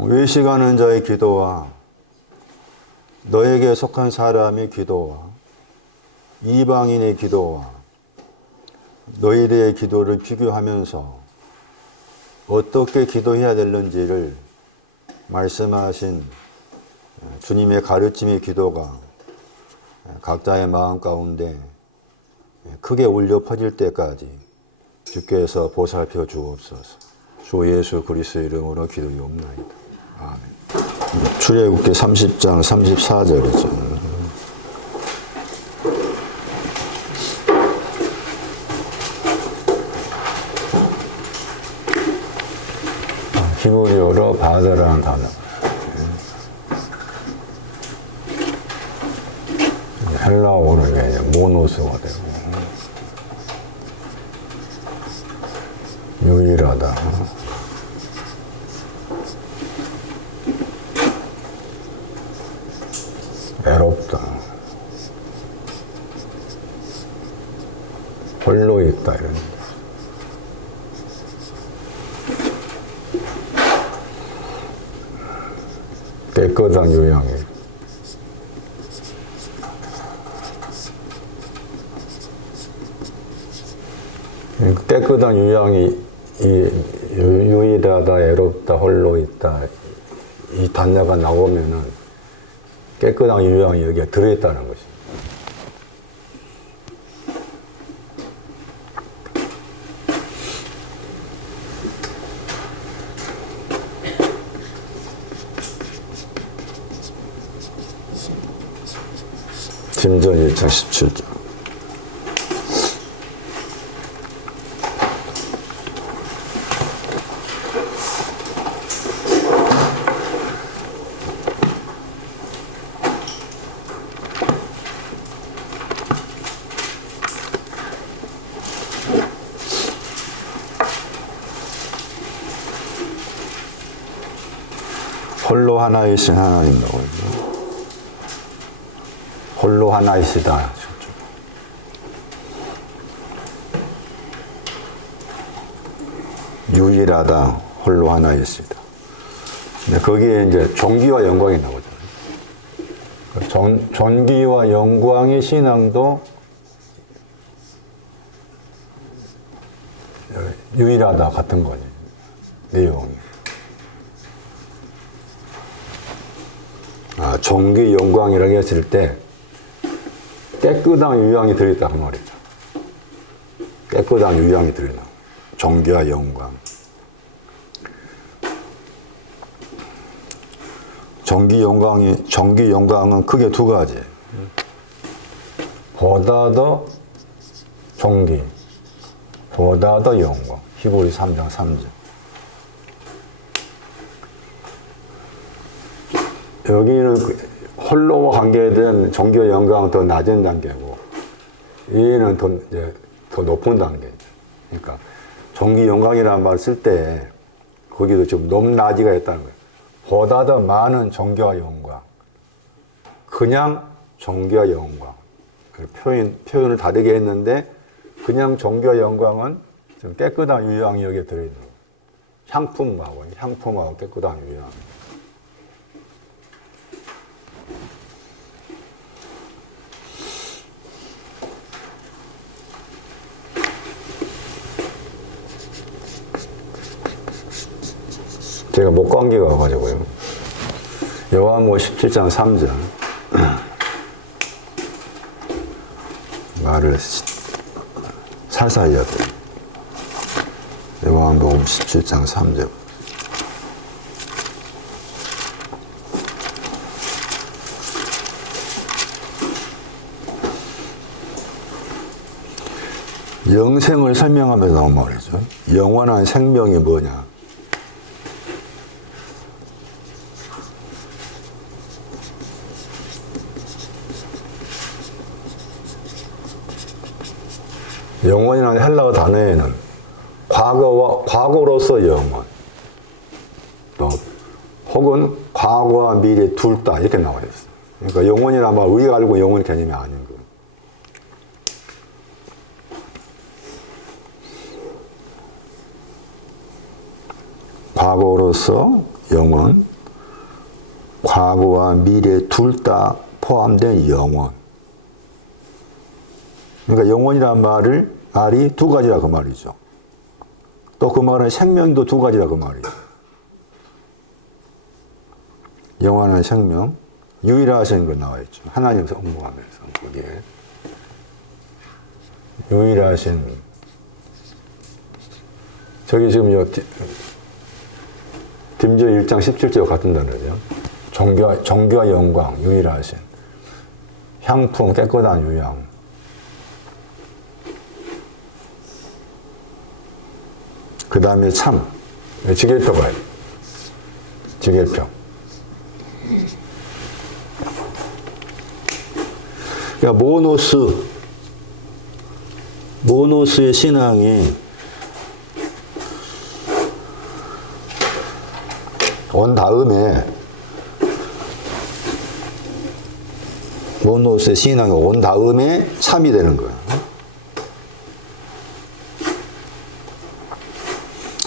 외식하는 자의 기도와 너에게 속한 사람의 기도와 이방인의 기도와 너희들의 기도를 비교하면서 어떻게 기도해야 되는지를 말씀하신 주님의 가르침의 기도가 각자의 마음 가운데 크게 울려 퍼질 때까지 주께서 보살펴 주옵소서. 주 예수 그리스도 이름으로 기도하옵나이다. 아멘. 출애굽기 30장 34절이죠. 히브리어로 바다라는 단어. 헬라어로 이제 모노스가 되고 유일하다. 외롭다. 홀로 있다 이런. 깨끗한 유형이. 깨끗한 유형이 유일하다, 애롭다, 홀로 있다 이 단어가 나오면은 깨끗한 유형이 여기에 들어있다는 것입니다. 김전 1장 17절. 홀로 하나이신 하나님 나오죠. 홀로 하나이시다. 유일하다. 홀로 하나이시다. 근데 거기에 이제 존귀와 영광이 나오잖아요. 존귀와 영광의 신앙도 유일하다 같은 거지. 내용이. 존귀 영광이라고 했을 때 깨끗한 유형이 들어있다 그 말이죠. 깨끗한 유형이 들어있다. 존귀와 영광. 존귀 영광은 크게 두 가지. 보다 더 존귀, 보다 더 영광. 히브리 3장 3절. 여기는 홀로와 관계된 존귀와 영광은 더 낮은 단계고, 얘는 더 높은 단계죠. 그러니까 존귀 영광이라는 말을 쓸 때 거기도 좀 높낮이가 있다는 거예요. 보다 더 많은 존귀와 영광, 그냥 존귀와 영광. 표현을 다르게 했는데 그냥 존귀와 영광은 좀 깨끗한 유형이 여기에 들어있는 거예요. 향품하고 깨끗한 유형. 제가 목감기가 와가지고요. 요한복음 17장 3절. 말을 살살 이었대요. 요한복음 17장 3절. 영생을 설명하면서 나온 말이죠. 영원한 생명이 뭐냐? 영원이라는 헬라어 단어에는 과거로서 영원, 또 혹은 과거와 미래 둘 다 이렇게 나와 있어요. 그러니까 영원이란 말 우리가 알고 영원 개념이 아닌 거예요. 과거로서 영원, 과거와 미래 둘 다 포함된 영원. 그러니까 영원이라는 말이 두 가지라 그 말이죠. 또 그 말은 생명도 두 가지라 그 말이죠. 영원한 생명, 유일하신 거 나와 있죠. 하나님 성부하면서 거기에 유일하신. 저기 지금 딤저 1장 17절과 같은 단어죠. 정교와 영광, 유일하신. 향품, 깨끗한 유양. 그 다음에 참. 지계표가 지계표. 그러니까 모노스의 신앙이 온 다음에 모노스의 신앙이 온 다음에 참이 되는 거야.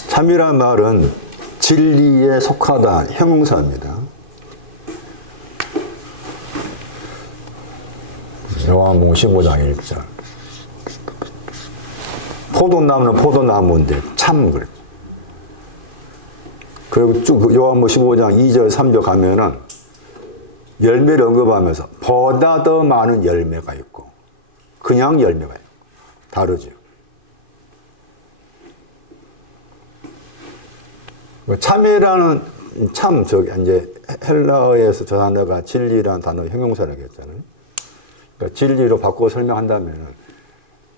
참이란 말은 진리에 속하다 형용사입니다. 요한복음 15장 1절. 포도나무는 포도나무인데 참 그래. 그리고 쭉 요한복음 15장 2절 3절 가면은 열매를 언급하면서 보다 더 많은 열매가 있고 그냥 열매가 있고 다르죠. 참이라는 참 저기 이제 헬라어에서 저 단어가 진리라는 단어 형용사라고 했잖아요. 그러니까 진리로 바꿔 설명한다면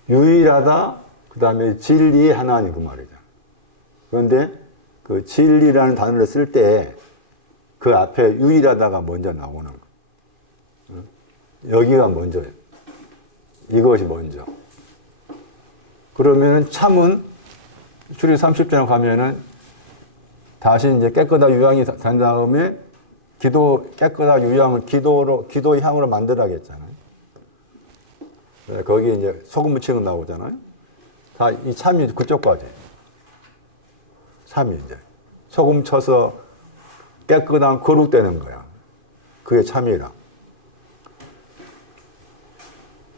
유일하다 그 다음에 진리의 하나님 그 말이죠. 그런데 그 진리라는 단어를 쓸 때 그 앞에 유일하다가 먼저 나오는 거. 여기가 먼저예요. 이것이 먼저. 그러면 참은 출입 30장 가면은 다시 이제 깨끗한 유향이 된 다음에 깨끗한 유향을 기도의 향으로 만들어야겠잖아요. 거기 이제 소금 묻히는 거 나오잖아요. 다 이 참이 그쪽까지. 참이 이제. 소금 쳐서 깨끗한 거룩되는 거야. 그게 참이라.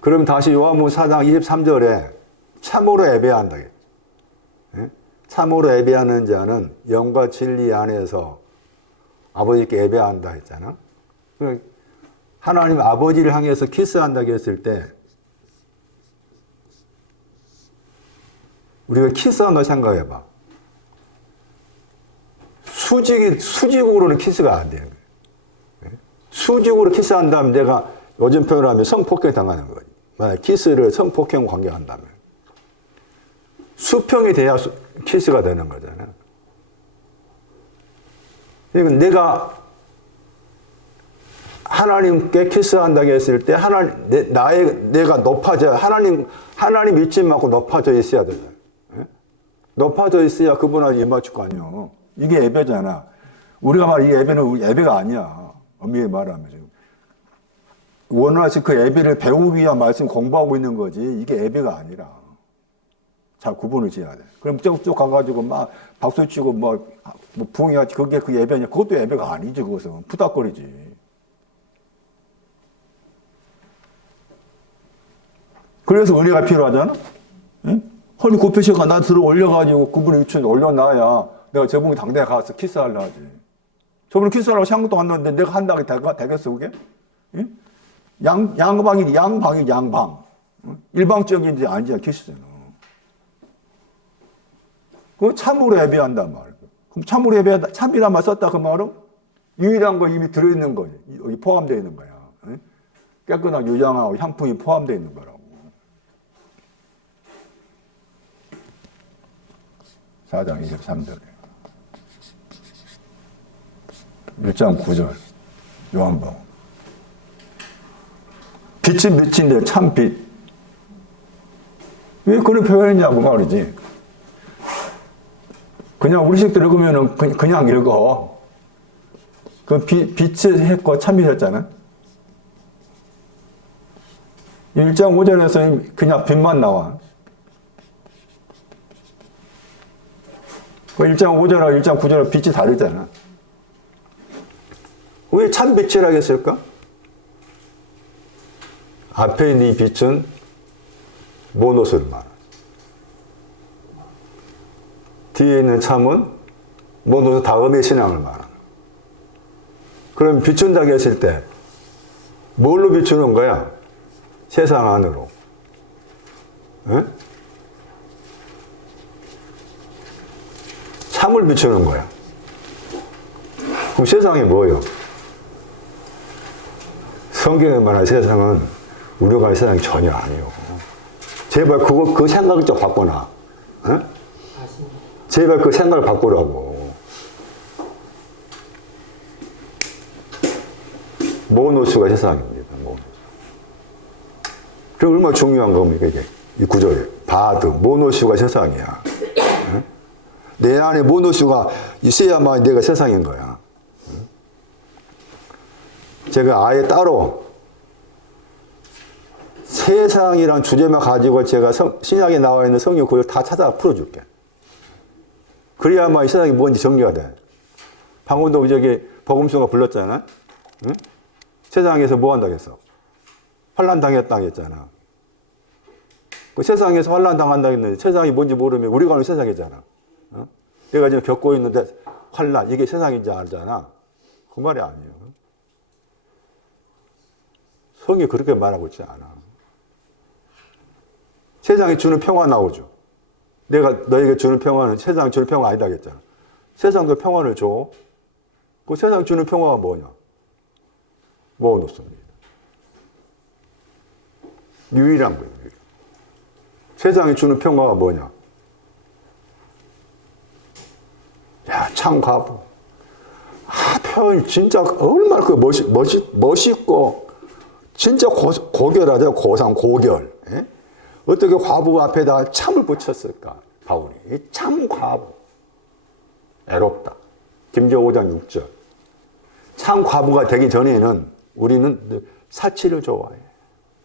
그럼 다시 요한복음 4장 23절에 참으로 예배한다. 참으로 예배하는 자는 영과 진리 안에서 아버지께 예배한다 했잖아. 하나님 아버지를 향해서 키스한다고 했을 때 우리가 키스한다 생각해봐. 수직으로는 키스가 안 되는 거예요. 수직으로 키스한다면 내가 요즘 표현을 하면 성폭행 당하는 거지. 만약 키스를 성폭행 관계한다면. 수평이 돼야 키스가 되는 거잖아요. 그러니까 내가 하나님께 키스한다고 했을 때 내가 높아져야 하나님 믿지 않고 높아져 있어야 되잖아요. 높아져 있어야 그분하고 입맞출 거 아니야. 이게 예배잖아. 우리가 말 이 예배는 예배가 아니야. 엄밀히 말하면 지금 원하시 그 예배를 배우기 위한 말씀 공부하고 있는 거지. 이게 예배가 아니라. 잘 구분을 지어야 돼. 그럼 쭉 가가지고 막 박수 치고 뭐 부흥해야지. 그게 그 예배냐? 그것도 예배가 아니지. 그것은 푸닥거리지. 그래서 은혜가 필요하잖아. 응? 허리 굽히셔가 나 들어 올려가지고 그분의 위치에 올려놔야 내가 저분이 당대에 가서 키스하려 하지. 저분이 키스하려고 생각도 안 나는데 내가 한다고 되겠어 그게? 응? 양방. 응? 일방적인 게 아니야 키스잖아. 그거 참으로 예배한단 말이야. 그럼 참으로 예배한다. 참이란 말 썼다 그 말은 유일한 거 이미 들어있는 거지. 여기 포함되어 있는 거야. 응? 깨끗한 유향하고 향품이 포함되어 있는 거라고. 4장 23절에 1장 9절 요한복음 빛이 미친데 참빛 왜 그런 표현이냐고 말이지. 그냥 우리식대로 읽으면 그냥 읽어. 그 빛이 했고 참이셨잖아. 1장 5절에서 그냥 빛만 나와. 그 1장 5절하고 1장 9절하고 빛이 다르잖아. 왜 그게 참 빛이라겠을까? 앞에 있는 이 빛은 모노스를 말하죠. 뒤에 있는 참은 모노스 다음의 신앙을 말하는. 그럼 비춘다고 했을 때 뭘로 비추는 거야? 세상 안으로. 에? 참을 비추는 거야. 그럼 세상이 뭐예요? 성경에 말한 세상은 우리가 할 세상이 전혀 아니요. 제발 그 생각을 좀 바꿔놔. 에? 제발 그 생각을 바꾸라고. 모노스가 세상입니다. 모노스. 그럼 얼마나 중요한 겁니까, 이게? 이 구절에. 바드, 모노스가 세상이야. 응? 내 안에 모노스가 있어야만 내가 세상인 거야. 응? 제가 아예 따로 세상이란 주제만 가지고 제가 신약에 나와 있는 성경 구절 다 찾아 풀어줄게. 그래야만 이 세상이 뭔지 정리가 돼. 방금도 저기 복음서가 불렀잖아. 응? 세상에서 뭐 한다고 했어? 환난 당했다 했잖아. 그 세상에서 환난 당한다 했는데 세상이 뭔지 모르면 우리가 아는 세상이잖아. 어? 내가 지금 겪고 있는데 환난, 이게 세상인지 알잖아. 그 말이 아니에요. 성이 그렇게 말하고 있지 않아. 세상이 주는 평화 나오죠. 내가 너에게 주는 평화는 세상이 주는 평화 아니다 했잖아. 세상도 평화를 줘. 그 세상 주는 평화가 뭐냐? 모노스입니다. 유일한 거예요. 유일. 세상이 주는 평화가 뭐냐? 야, 참 과부. 아, 표현이 진짜 얼마나 그 멋있고, 진짜 고결하죠. 고상, 고결. 예? 어떻게 과부 앞에다가 참을 붙였을까? 바울이. 참 과부. 애롭다. 김제 5장 6절. 참 과부가 되기 전에는 우리는 사치를 좋아해.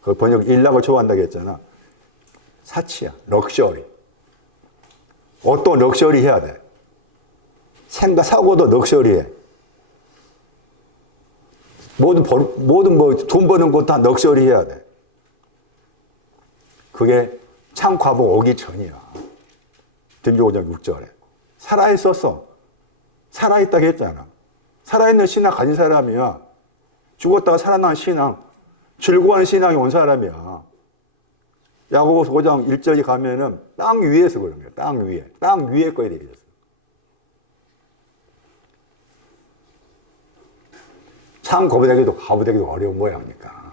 그 번역 일락을 좋아한다고 했잖아. 사치야. 럭셔리. 어떤 럭셔리 해야 돼. 생각, 사고도 럭셔리해. 모든 돈 버는 것도 다 럭셔리 해야 돼. 그게 참 과부 오기 전이야. 김제 5장 6절에. 살아있었어. 살아있다고 했잖아. 살아있는 신앙 가진 사람이야. 죽었다가 살아난 신앙, 즐거워하는 신앙이 온 사람이야. 야고보서 5장 1절에 가면은 땅 위에서 그런 거야. 땅 위에. 땅 위에 거에 되겠어. 참 과부되기도 어려운 모양이니까.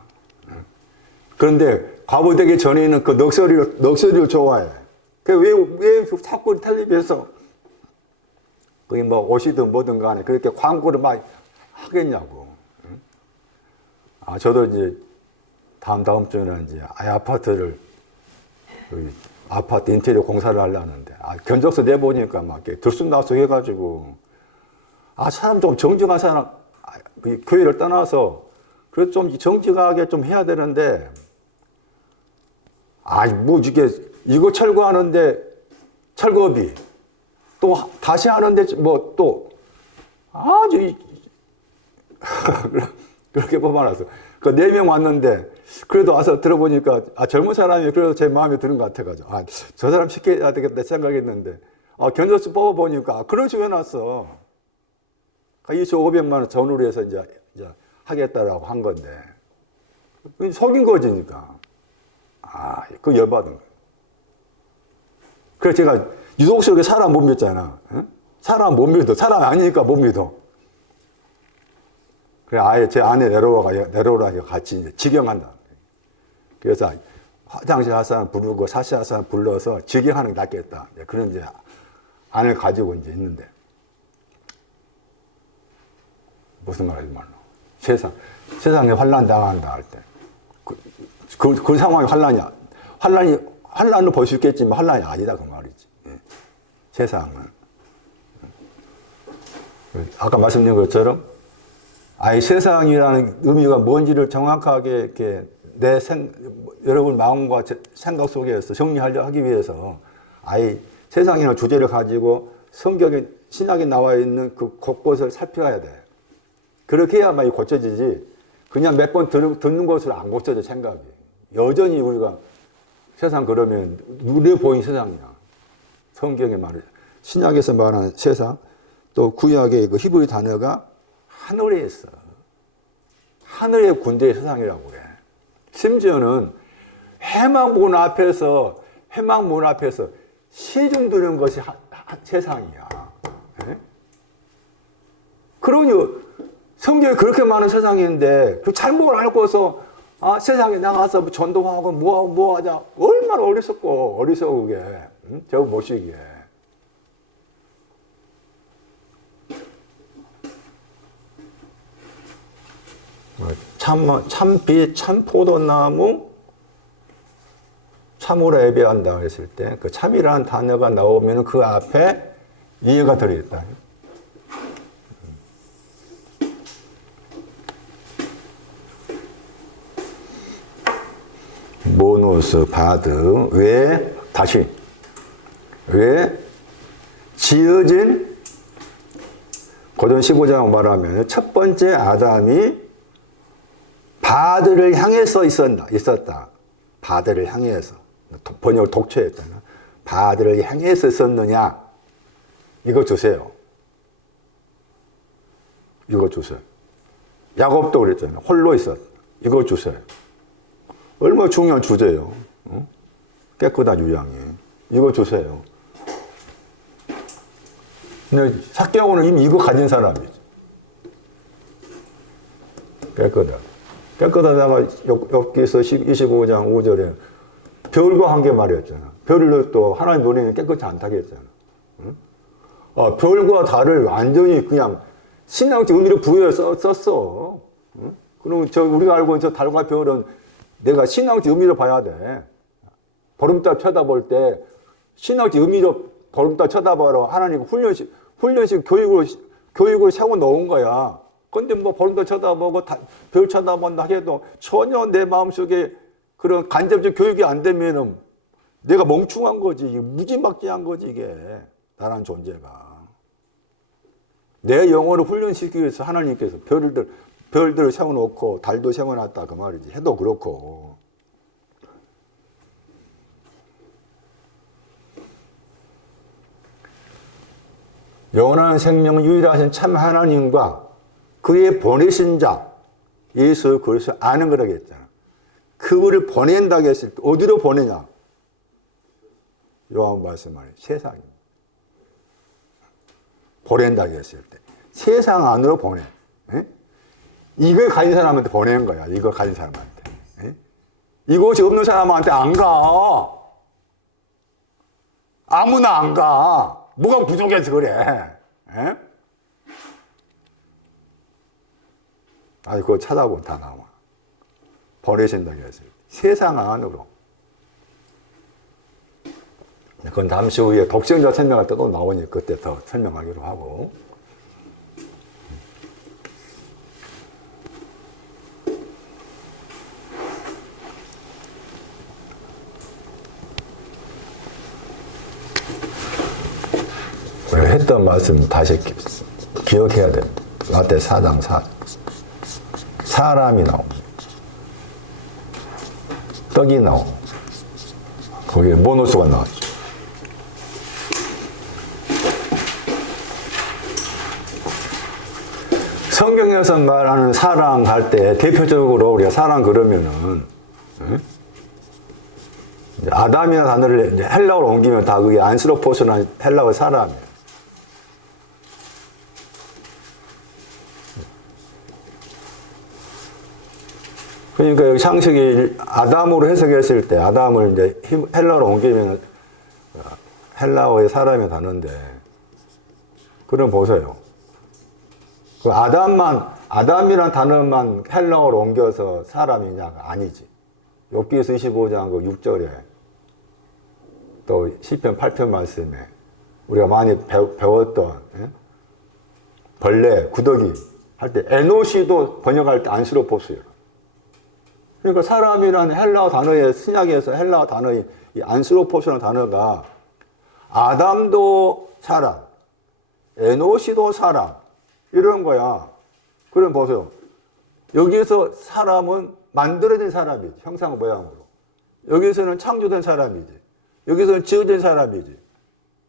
그런데 과부되기 전에는 그 럭셔리를 좋아해. 왜 자꾸 텔레비에서 그게 뭐 옷이든 뭐든 간에 그렇게 광고를 막 하겠냐고. 아, 저도 이제 다음 주에는 이제 아파트 인테리어 공사를 하려는데, 견적서 내보니까 막 이렇게 들쑥날쑥 해가지고, 사람 좀 정직한 사람, 교회를 떠나서, 그래도 좀 정직하게 좀 해야 되는데, 이거 철거하는데 철거비, 또 다시 하는데 아주 그렇게 뽑아놨어. 그 4명 왔는데 그래도 와서 들어보니까 젊은 사람이 그래도 제 마음에 드는 것 같아가지고 저 사람 시켜야 되겠다 생각했는데 견적서 뽑아보니까 그런 식으로 해놨어. 2,500만 원 전후로 해서 이제 하겠다라고 한 건데 속인 거지니까. 그 열받은 거예요. 그래서 제가 유독스럽게 사람 못 믿잖아. 응? 사람 못 믿어. 사람 아니니까 못 믿어. 그래, 아예 제 아내 내려오라 같이 이제 직영한다. 그래서 화장실 할 사람 부르고 사시 할 사람 불러서 직영하는 게 낫겠다. 그런 이제 안을 가지고 이제 있는데. 무슨 말이지 말로. 세상에 환란 당한다 할 때. 그 상황이 환란을 볼 수 있겠지만 환란이 아니다. 그 말이지. 세상은. 아까 말씀드린 것처럼 세상이라는 의미가 뭔지를 정확하게 이렇게 여러분 마음과 생각 속에서 정리하려 하기 위해서 세상이라는 주제를 가지고 성경에 신학에 나와 있는 그 곳곳을 살펴야 돼. 그렇게 해야만 고쳐지지. 그냥 몇 번 듣는 것으로 안 고쳐져, 생각이. 여전히 우리가 세상 그러면 눈에 보이는 세상이야. 성경에 말해. 신약에서 말하는 세상, 또 구약의 그 히브리 단어가 하늘에 있어. 하늘의 군대의 세상이라고 그래. 심지어는 해망문 앞에서 시중 드는 것이 세상이야. 네? 그러니 성경에 그렇게 많은 세상인데 그 잘못 알고서 세상에 나가서 뭐 전도하고 뭐 하자. 얼마나 어리석고 그게. 응? 저거 못시기에. 참빛, 참포도나무, 참으로 예배한다 했을 때 그 참이라는 단어가 나오면 그 앞에 이해가 들어있다. 모노스 바드 왜 지어진 고전 15장 말하면 첫 번째 아담이 바드를 향해서 있었다. 바드를 향해서 번역을 독초했잖아. 바드를 향해서 있었느냐? 이거 주세요. 이거 주세요. 야곱도 그랬잖아. 홀로 있었다. 이거 주세요. 얼마나 중요한 주제예요. 어? 깨끗한 유양이. 이거 주세요. 근데 삭개오는 이미 이거 가진 사람이지. 깨끗하다가 엽기서 25장 5절에 별과 함께 말했잖아. 별을 또 하나님 노래는 깨끗이 않다고 했잖아. 응? 별과 달을 완전히 그냥 신앙적 의미로 부여해서 썼어. 응? 그럼 우리가 알고 있는 저 달과 별은 내가 신앙적 의미로 봐야 돼. 보름달 쳐다볼 때 신앙적 의미로 보름달 쳐다봐라. 하나님 훈련식 교육을 세워 놓은 거야. 근데 뭐 보름달 쳐다보고 별 쳐다본다 해도 전혀 내 마음속에 그런 간접적 교육이 안 되면은 내가 멍충한 거지. 무지막지한 거지, 이게. 나란 존재가. 내 영혼을 훈련시키기 위해서 하나님께서 별들을 세워놓고 달도 세워놨다 그 말이지. 해도 그렇고. 영원한 생명 유일하신 참 하나님과 그의 보내신 자 예수 그리스도 아는 거라고 했잖아. 그분을 보낸다고 했을 때 어디로 보내냐? 요한 말씀하는 세상입니다. 보낸다고 했을 때 세상 안으로 보내. 에? 이걸 가진 사람한테 보내는 거야. 이걸 가진 사람한테. 에? 이것이 없는 사람한테 안 가. 아무나 안 가. 뭐가 부족해서 그래. 에? 아니, 그거 찾아보면 다 나와. 보내신다고 했어요. 세상 안으로. 그건 잠시 후에 독생자 설명할 때도 나오니 그때 더 설명하기로 하고. 했던 말씀 다시 기억해야 돼. 마태 4장 4. 사람이 나오고 떡이 나오고 거기에 모노스가 나왔죠. 성경에서 말하는 사랑 할 때 대표적으로 우리가 사랑 그러면은 아담이나 단어를 헬라어로 옮기면 다 그게 안스로포스라는 헬라어 사람이에요. 그러니까 여기 창세기 아담으로 해석했을 때 아담을 이제 헬라어로 옮기면 헬라어의 사람이 다는데 그럼 보세요. 그 아담이란 단어만 헬라어로 옮겨서 사람이냐가 아니지. 욥기서 25장 그 6절에 또 시편 8편 말씀에 우리가 많이 배웠던 벌레, 구더기 할 때 에노시도 번역할 때 안스로포스예요. 그러니까 사람이란 헬라어 단어의 신약에서 헬라어 단어의 이 안스로포스라는 단어가 아담도 사람, 에노시도 사람 이런 거야. 그럼 보세요. 여기에서 사람은 만들어진 사람이지. 형상 모양으로. 여기서는 창조된 사람이지. 여기서는 지어진 사람이지.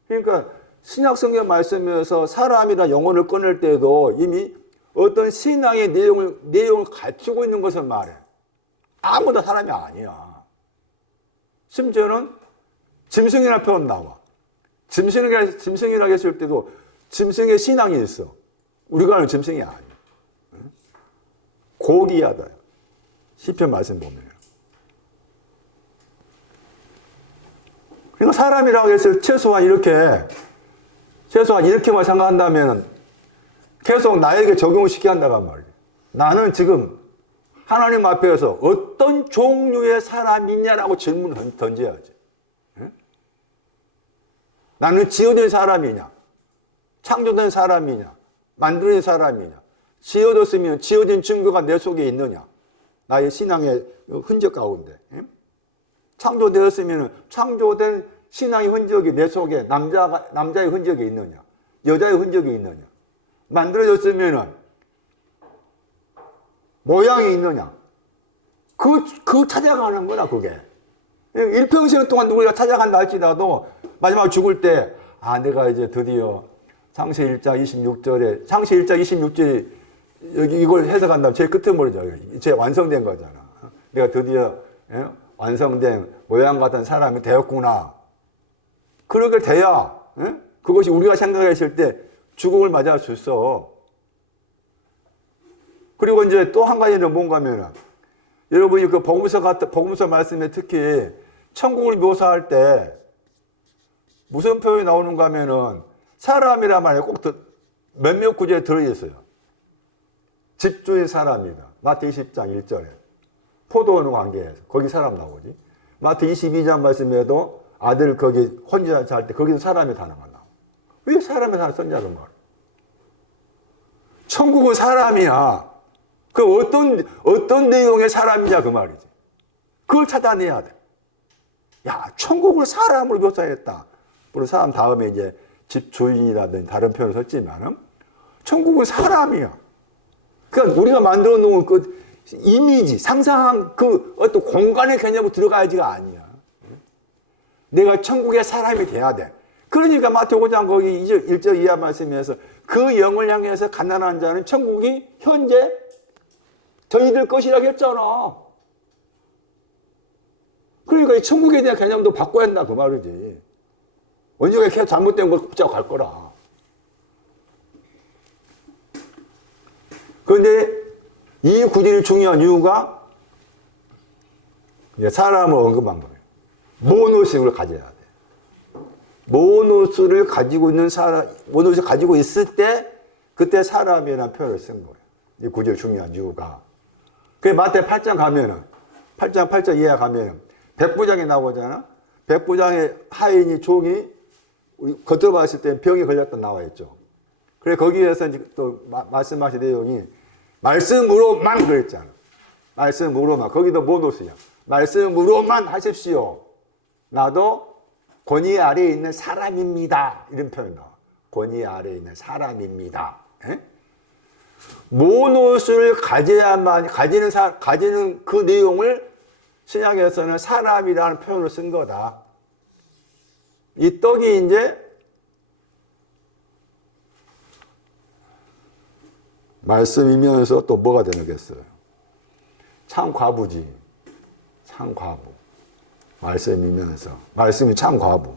그러니까 신약 성경 말씀에서 사람이나 영혼을 꺼낼 때도 이미 어떤 신앙의 내용을 갖추고 있는 것을 말해. 아무나 사람이 아니야. 심지어는 짐승이라는 표현 나와. 짐승이라고 했을 때도 짐승의 신앙이 있어. 우리가 아는 짐승이 아니야. 고귀하다. 시편 말씀 보면. 그러니까 사람이라고 해서 최소한 이렇게만 생각한다면 계속 나에게 적용을 시켜야 한다고 말이에요. 나는 지금 하나님 앞에서 어떤 종류의 사람이냐라고 질문을 던져야지. 나는 지어진 사람이냐? 창조된 사람이냐? 만들어진 사람이냐? 지어졌으면 지어진 증거가 내 속에 있느냐? 나의 신앙의 흔적 가운데. 창조되었으면 창조된 신앙의 흔적이 내 속에 남자의 흔적이 있느냐? 여자의 흔적이 있느냐? 만들어졌으면 모양이 있느냐? 그 찾아가는 거다, 그게. 일평생 동안 우리가 찾아간다 할지라도 마지막 죽을 때, 내가 이제 드디어 창세 1장 26절에, 창세 1장 26절에 여기 이걸 해석한다면 제일 끝에 모르죠. 이제 완성된 거잖아. 내가 드디어 완성된 모양 같은 사람이 되었구나. 그렇게 돼야 그것이 우리가 생각했을 때 죽음을 맞이할 수 있어. 그리고 이제 또 한 가지는 뭔가 하면은 여러분이 그 복음서 말씀에 특히 천국을 묘사할 때 무슨 표현이 나오는가 하면은 사람이란 말이 꼭 몇몇 구절에 들어있어요. 집주인 사람이다. 마태 20장 1절에. 포도원 관계에서. 거기 사람 나오지. 마태 22장 말씀에도 아들 거기 혼자 할 때 거기서 사람의 단어가 나와. 왜 사람의 단어 썼냐는 말이야. 천국은 사람이야. 그 어떤 내용의 사람이냐 그 말이지. 그걸 찾아내야 돼. 야, 천국을 사람으로 묘사했다. 물론 사람 다음에 이제 집주인이라든지 다른 표현을 썼지만은 천국은 사람이야. 그러니까 우리가 만들어 놓은 그 이미지, 상상한 그 어떤 공간의 개념으로 들어가야지가 아니야. 내가 천국의 사람이 돼야 돼. 그러니까 마태오 5장 거기 1절 이하 말씀에서 그 영을 향해서 가난한 자는 천국이 현재 저희들 것이라고 했잖아. 그러니까 이 천국에 대한 개념도 바꿔야 한다 그 말이지. 언젠가 계속 잘못된 걸 붙잡고 갈 거라. 그런데 이 구절이 중요한 이유가 사람을 언급한 거예요. 모노스를 가져야 돼. 모노스를 가지고 있는 사람, 모노스를 가지고 있을 때 그때 사람이라는 표현을 쓴 거예요. 이 구절 중요한 이유가. 그래 마태 8장 가면은 8장 8절 이하 가면은 백부장이 나오잖아. 백부장의 하인이 종이 겉으로 봤을 때 병이 걸렸다 나와 있죠. 그래 거기에서 이제 또 말씀하신 내용이 말씀으로만 그랬잖아. 말씀으로만. 거기도 모노스야. 말씀으로만 하십시오. 나도 권위 아래에 있는 사람입니다. 이런 표현 나와. 권위 아래에 있는 사람입니다. 에? 모노스를 가지는 그 내용을 신약에서는 사람이라는 표현을 쓴 거다. 이 떡이 이제 말씀이면서 또 뭐가 되겠어요? 참 과부지. 참 과부. 말씀이면서. 말씀이 참 과부.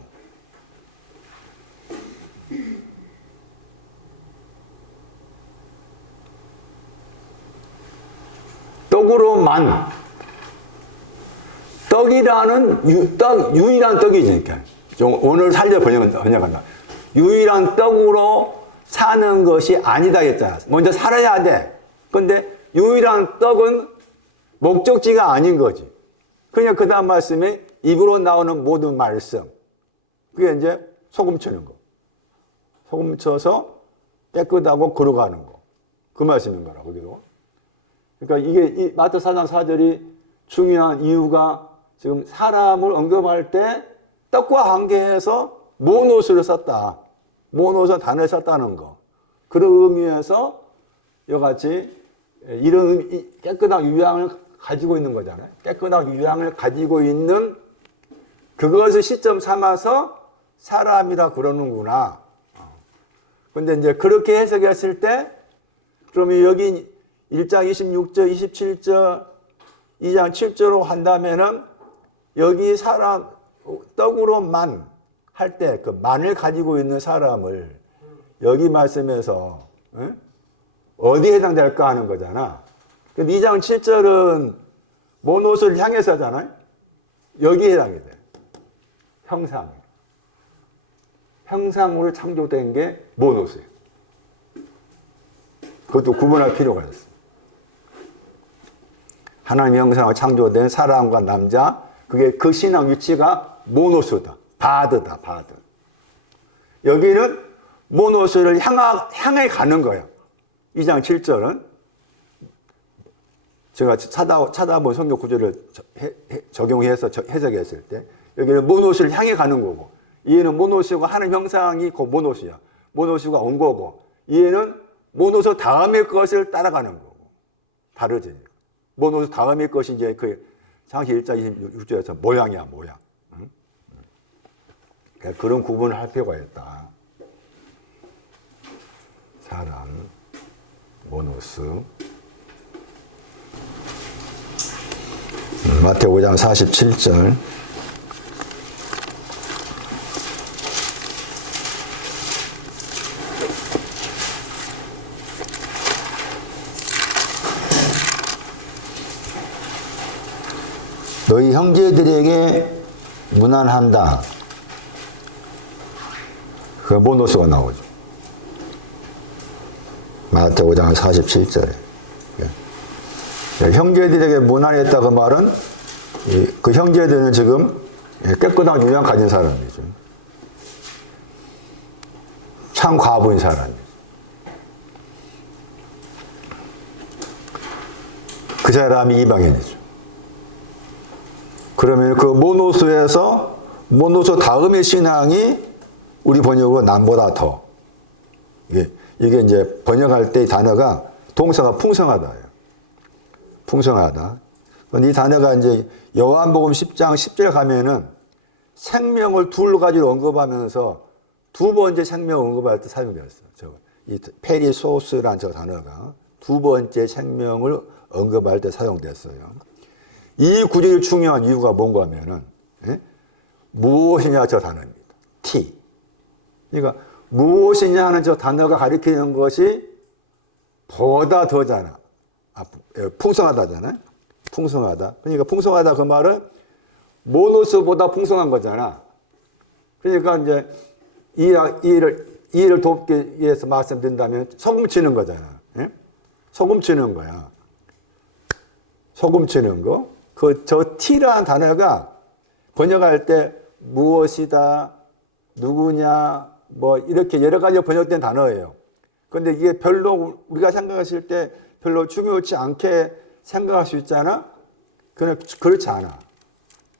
떡으로만. 떡이라는 유일한 떡이지. 오늘 살려 번역한다. 유일한 떡으로 사는 것이 아니다 했잖아. 먼저 살아야 돼. 근데 유일한 떡은 목적지가 아닌 거지. 그냥 그 다음 말씀에 입으로 나오는 모든 말씀. 그게 이제 소금 쳐는 거. 소금 쳐서 깨끗하고 걸어가는 거. 그 말씀인 거라, 거기도. 그러니까 이게 이 마태 4장 4절이 중요한 이유가 지금 사람을 언급할 때 떡과 관계해서 모노스를 썼다. 모노스 단어를 썼다는 거. 그런 의미에서 이와 같이 이런 깨끗한 유양을 가지고 있는 거잖아요. 깨끗한 유양을 가지고 있는 그것을 시점 삼아서 사람이라 그러는구나. 근데 이제 그렇게 해석했을 때, 그러면 여기 1장 26절, 27절, 2장 7절로 한다면은 여기 사람, 떡으로만 할 때 그 만을 가지고 있는 사람을 여기 말씀에서 어디에 해당될까 하는 거잖아. 2장 7절은 모노스를 향해서잖아요. 여기에 해당이 돼. 형상. 형상으로 창조된 게 모노스예요. 그것도 구분할 필요가 있어요. 하나님의 형상으로 창조된 사람과 남자, 그게 그 신앙 위치가 모노스다. 바드다, 바드. 여기는 모노스를 향해 가는 거예요. 2장 7절은 제가 찾아본 성경 구절을 적용해서 해석했을 때 여기는 모노스를 향해 가는 거고, 얘는 모노스가 하는 형상이 그 모노스야. 모노스가 온 거고, 얘는 모노스 다음의 것을 따라가는 거고. 다르지. 모노스 다음의 것이 이제 그 창세기 1장 26절에서 모양이야, 모양. 응? 그러니까 그런 구분을 할 필요가 있다. 사람, 모노스. 마태복음 5장 47절. 너희 형제들에게 문안한다. 그 모노스가 나오죠. 마태복음 5장 47절에. 형제들에게 문안했다 그 말은 그 형제들은 지금 깨끗한 유양 가진 사람이죠. 참 과부인 사람이죠. 그 사람이 이방인이죠. 그러면 그 모노스에서 모노스 다음의 신앙이 우리 번역으로 남보다 더. 이게 이제 번역할 때 이 단어가 동사가 풍성하다예요. 풍성하다. 이 단어가 이제 요한복음 10장 10절 가면은 생명을 둘 가지로 언급하면서 두 번째 생명 언급할 때 사용되었어요. 이 페리소스라는 저 단어가 두 번째 생명을 언급할 때 사용됐어요. 이 구절이 중요한 이유가 뭔가 하면은, 무엇이냐 저 단어입니다. T. 그러니까 무엇이냐 하는 저 단어가 가리키는 것이 보다 더잖아. 풍성하다잖아요. 풍성하다. 그러니까 풍성하다 그 말은 모노스보다 풍성한 거잖아. 그러니까 이제 이해를 돕기 위해서 말씀드린다면 소금치는 거잖아. 소금치는 거야. 소금치는 거. 저 T라는 단어가 번역할 때 무엇이다, 누구냐, 뭐 이렇게 여러 가지 번역된 단어예요. 그런데 이게 별로 우리가 생각했을 때 별로 중요하지 않게 생각할 수 있잖아? 그러나 그렇지 않아.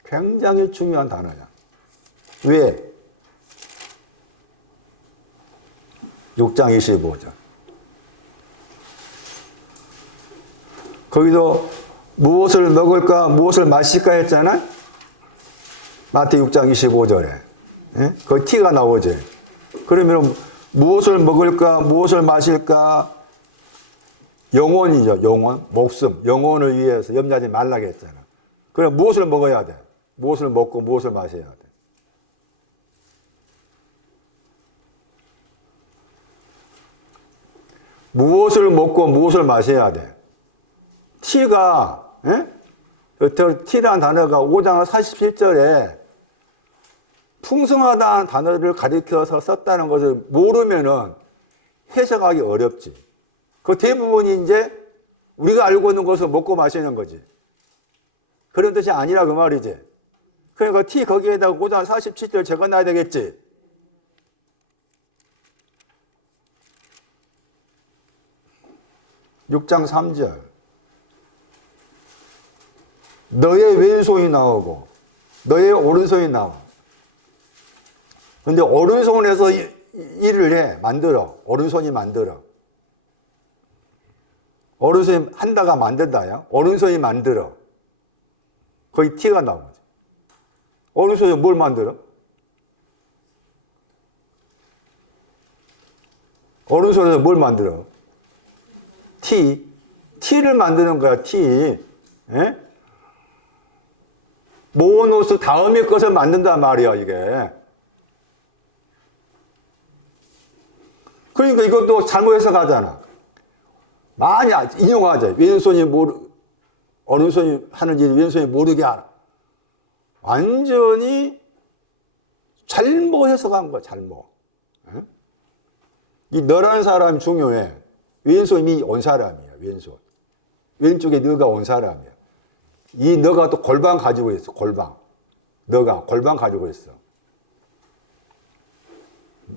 굉장히 중요한 단어야. 왜? 6장 25절. 거기도 무엇을 먹을까, 무엇을 마실까 했잖아? 마태 6장 25절에. 거기 T가 나오지. 그러면 무엇을 먹을까, 무엇을 마실까? 영혼이죠, 영혼. 목숨. 영혼을 위해서 염려하지 말라고 했잖아. 그럼 무엇을 먹어야 돼? 무엇을 먹고 무엇을 마셔야 돼? 무엇을 먹고 무엇을 마셔야 돼? T가, T라는 단어가 5장 47절에 풍성하다는 단어를 가리켜서 썼다는 것을 모르면은 해석하기 어렵지. 그 대부분이 이제 우리가 알고 있는 것을 먹고 마시는 거지. 그런 뜻이 아니라 그 말이지. 그러니까 T 거기에다가 5장 47절 적어놔야 되겠지. (6장 3절) 너의 왼손이 나오고 너의 오른손이 나와. 근데 오른손에서 일을 해, 만들어. 오른손이 만들어. 어른손이 한다가 만든다야. 어른손이 만들어. 거의 T가 나오지. 어른손이 뭘 만들어? 어른손에서 뭘 만들어? T. T를 만드는 거야, T. 예? 모노스 다음의 것을 만든단 말이야, 이게. 그러니까 이것도 잘못 해석하잖아. 많이 인용하자. 왼손이 어른손이 하는 일 왼손이 모르게 하라. 완전히 잘못 해석한 거야, 잘못. 예? 이 너라는 사람이 중요해. 왼손이 온 사람이야, 왼손. 왼쪽에 너가 온 사람이야. 이 너가 또 골방 가지고 있어, 골방. 너가 골방 가지고 있어.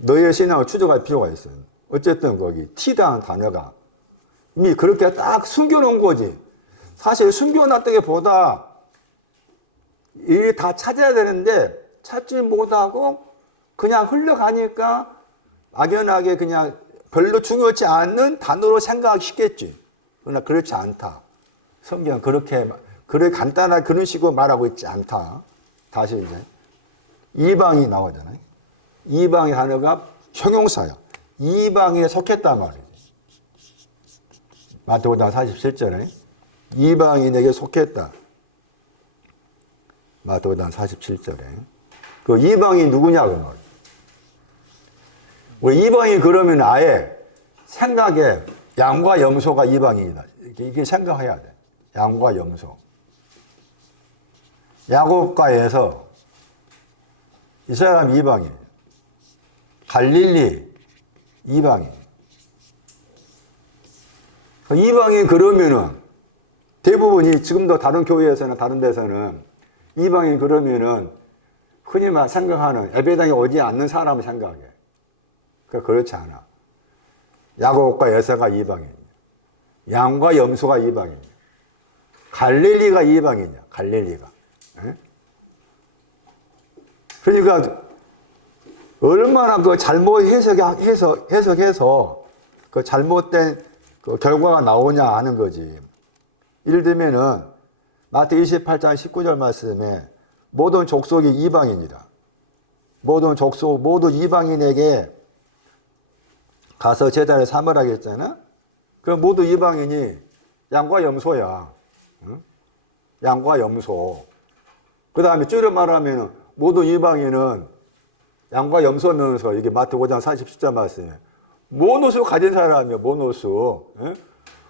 너의 신앙을 추적할 필요가 있어. 어쨌든 거기 T라는 단어가 이미 그렇게 딱 숨겨놓은 거지. 사실 숨겨놨다기보다 이게 다 찾아야 되는데 찾지 못하고 그냥 흘러가니까 막연하게 그냥 별로 중요하지 않는 단어로 생각하기 쉽겠지. 그러나 그렇지 않다. 성경은 그래 간단하게 그런 식으로 말하고 있지 않다. 다시 이제 이방이 나오잖아요. 이방의 단어가 형용사야. 이방에 속했단 말이지. 마태복음 47절에 이방인에게 속했다. 마태복음 47절에 그 이방이 누구냐 그 말이야. 우리 이방이 그러면 아예 생각에 양과 염소가 이방인이다. 이게 생각해야 돼. 양과 염소. 야곱가에서 이 사람 이방인. 갈릴리 이방인. 이방인 그러면은 대부분이 지금도 다른 교회에서나 다른 데서는 이방인 그러면은 흔히 생각하는 예배당에 오지 않는 사람을 생각해. 그렇지 않아. 야곱과 에서가 이방인이야. 양과 염소가 이방인이야. 갈릴리가 이방인이야. 갈릴리가. 에? 그러니까 얼마나 그 잘못 해석해서 그 잘못된 그 결과가 나오냐 하는 거지. 예를 들면은 마태 28장 19절 말씀에 모든 족속이 이방인이라. 모든 족속, 모두 이방인에게 가서 제자를 삼으라 했잖아. 그럼 모두 이방인이 양과 염소야. 응? 양과 염소. 그 다음에 줄여 말하면 모든 이방인은 양과 염소면서 이게 마태 5장 47절 말씀에 모노스 가진 사람이요. 모노스. 예?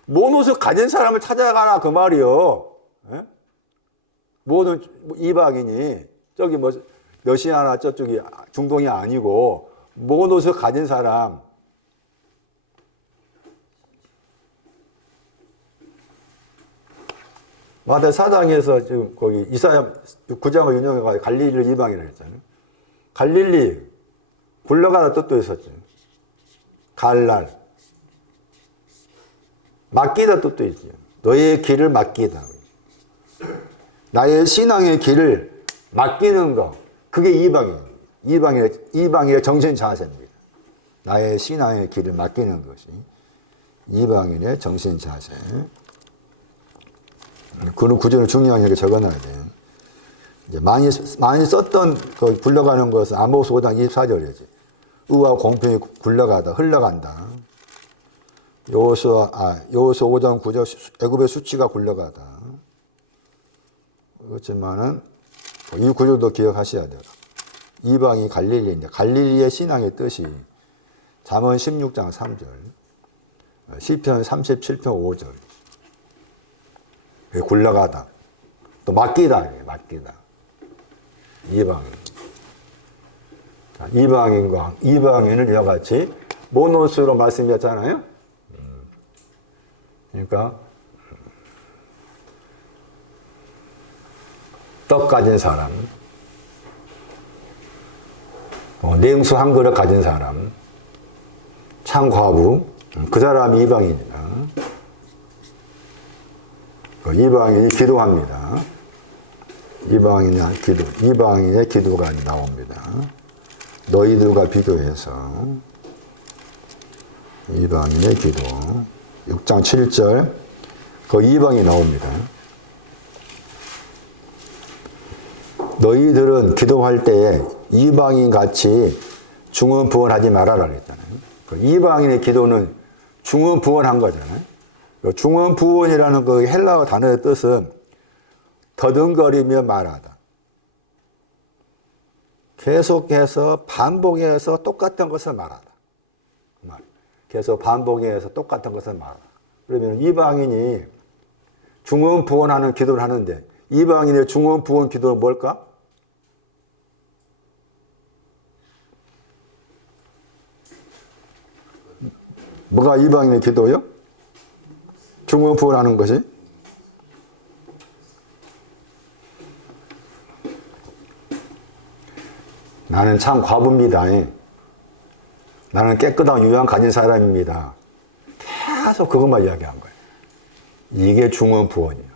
모노스 가진 사람을 찾아가라 그 말이요. 예? 모든 이방인이 저기 러시아나 저쪽이 중동이 아니고 모노스 가진 사람. 마태 4장에서 지금 거기 이사야 9장을 인용해가지고 갈릴리를 이방인이라고 했잖아요. 갈릴리 굴러가다 뜻도 있었죠. 갈랄 맡기다 뜻도 있죠. 너의 길을 맡기다. 나의 신앙의 길을 맡기는 거 그게 이방인의 정신 자세입니다. 나의 신앙의 길을 맡기는 것이 이방인의 정신 자세. 그런 구절을 중요하게 적어놔야 돼요. 이제 많이 썼던 그 굴러가는 것은 아모스 5장 24절이지. 의와 공평이 흘러간다. 여호수아 5장 9절 애굽의 수치가 굴러가다. 그렇지만은 이 구절도 기억하셔야 돼요. 이방이 갈릴리인데 갈릴리의 신앙의 뜻이 잠언 16장 3절, 시편 37편 5절. 굴러가다. 또 맡기다. 이방인을 이와 같이 모노스로 말씀드렸잖아요. 그러니까 떡 가진 사람, 냉수 한 그릇 가진 사람, 창과부, 그 사람이 이방인이다. 이방인이 기도합니다. 이방인의 기도가 나옵니다. 너희들과 비교해서 이방인의 기도. 6장 7절 그 이방이 나옵니다. 너희들은 기도할 때에 이방인 같이 중언부언하지 말아라 그랬잖아요. 그 이방인의 기도는 중언부언한 거잖아요. 중언부언이라는 그 헬라어 단어의 뜻은 더듬거리며 말하다. 계속해서 반복해서 똑같은 것을 말하다. 계속 반복해서 똑같은 것을 말하다. 그러면 이방인이 중언부언하는 기도를 하는데 이방인의 중언부언 기도는 뭘까? 뭐가 이방인의 기도요? 중언부언하는 것이? 나는 참 과부입니다. 나는 깨끗한 유양 가진 사람입니다. 계속 그것만 이야기한 거예요. 이게 중언부언이에요.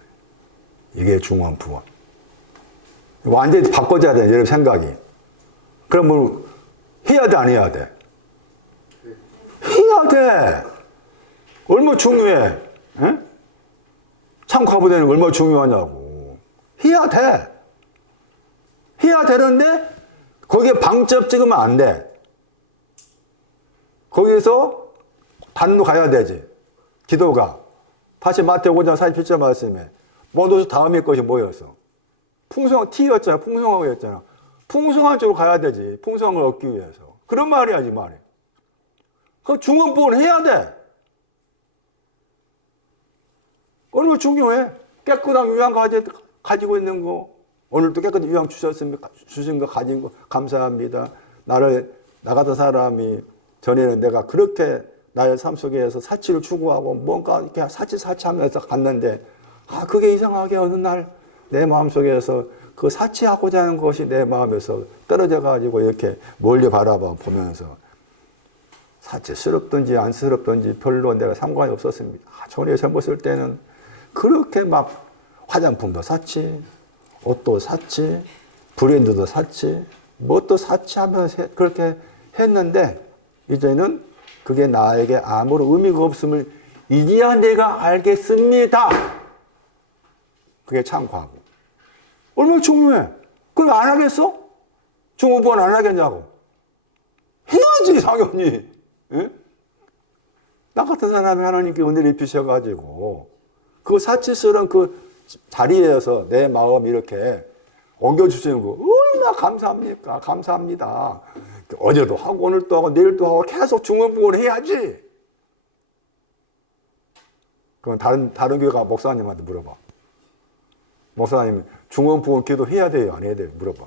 이게 중언부언. 완전히 바꿔줘야 돼, 여러분 생각이. 그럼 뭐 해야 돼, 안 해야 돼? 해야 돼. 얼마나 중요해. 에? 참 과부되는 거 얼마나 중요하냐고. 해야 돼. 해야 되는데 거기에 방점 찍으면 안 돼. 거기에서 다른 데 가야 되지. 기도가. 다시 마태오 5장 47절 말씀에 모두 다음의 것이 뭐였어? 풍성한 T였잖아. 풍성하고였잖아. 풍성한 쪽으로 가야 되지. 풍성한 걸 얻기 위해서. 그런 말이야, 이 말이. 그 중언부언 해야 돼. 얼마나 중요해. 깨끗한 유양 가지고 있는 거. 오늘도 깨끗한 유양 주신 거 가진 거 감사합니다. 나 같은 사람이 전에는 내가 그렇게 나의 삶 속에서 사치를 추구하고 뭔가 이렇게 사치하면서 갔는데 그게 이상하게 어느 날 내 마음속에서 그 사치하고자 하는 것이 내 마음에서 떨어져 가지고 이렇게 멀리 보면서 사치스럽든지 안쓰럽든지 별로 내가 상관이 없었습니다. 전에 젊었을 때는 그렇게 막 화장품도 사치, 옷도 사치, 브랜드도 사치, 뭣도 사치하면서 그렇게 했는데 이제는 그게 나에게 아무런 의미가 없음을 이제야 내가 알겠습니다. 그게 참 과부. 얼마나 중요해. 그럼 안 하겠어? 중언부언 안 하겠냐고. 해야지 당연히. 예? 나 같은 사람이 하나님께 은혜를 입히셔가지고 그 사치스러운 그 자리에서 내 마음 이렇게 옮겨주시는 거 얼마나 감사합니까? 감사합니다. 어제도 하고 오늘도 하고 내일도 하고 계속 중언부언 해야지. 그럼 다른 교회가 목사님한테 물어봐. 목사님 중언부언 기도 해야 돼요? 안 해야 돼요? 물어봐.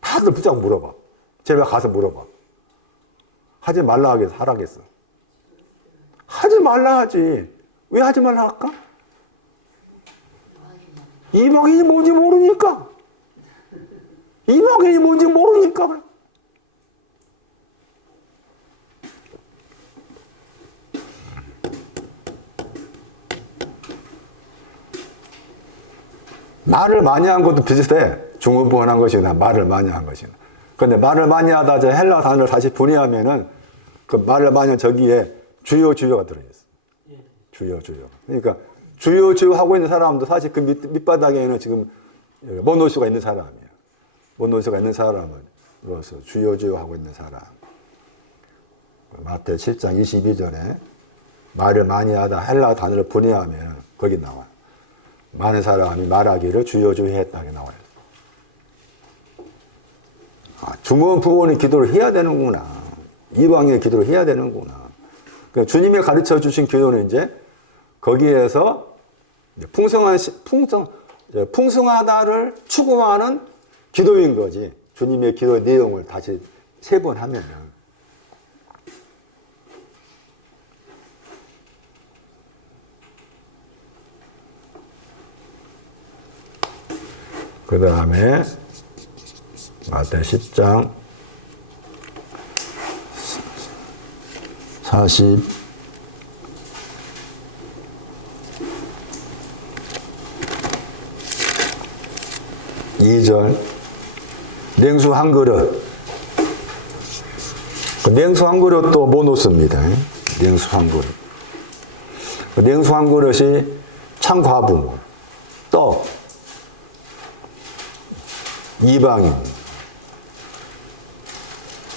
다들 붙잡고 물어봐. 제발 가서 물어봐. 하지 말라 하겠어? 하라겠어? 하지 말라 하지. 왜 하지 말라 할까? 이방인이 뭔지 모르니까. 이방인이 뭔지 모르니까. 말을 많이 한 것도 비슷해. 중언부언한 것이나 말을 많이 한 것이나. 그런데 말을 많이 하다 저 헬라 단어를 다시 분해하면은 그 말을 많이 한 저기에 주요가 들어있어. 주요. 그러니까 주요 하고 있는 사람도 사실 그 밑바닥에는 지금 모노수가 있는 사람이야. 모노수가 있는 사람으로서 주요 하고 있는 사람. 마태 7장 22절에 말을 많이 하다 헬라 단어를 분해하면 거기 나와요. 많은 사람이 말하기를 주여 했다고 나와요. 중언부언의 기도를 해야 되는구나. 이방인의 기도를 해야 되는구나. 그러니까 주님이 가르쳐 주신 기도는 이제 거기에서 풍성하다를 추구하는 기도인 거지. 주님의 기도의 내용을 다시 세 번 하면은. 그 다음에 마태 10장 42절 냉수 한 그릇. 냉수 한 그릇도 못 놓습니다. 냉수 한 그릇. 냉수 한 그릇이 창과부모, 떡, 이방인.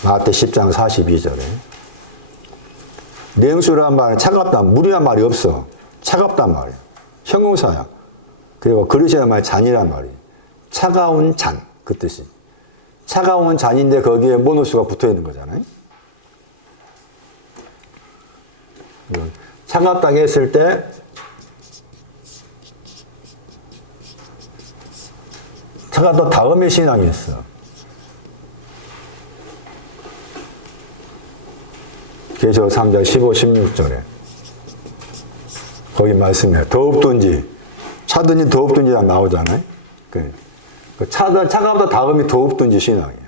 마태 10장 42절에. 냉수란 말은 차갑단, 물이란 말이 없어. 차갑단 말이야. 형용사야. 그리고 그릇이란 말이 잔이란 말이야. 차가운 잔, 그 뜻이. 차가운 잔인데 거기에 모노수가 붙어 있는 거잖아요. 차갑다고 했을 때 차갑다 다음에 신앙이 있어. 계시록 3장 15, 16절에 거기 말씀에 더웁든지 차든지 더웁든지 나오잖아요. 차갑다 다음이 더웁든지 신앙이에요.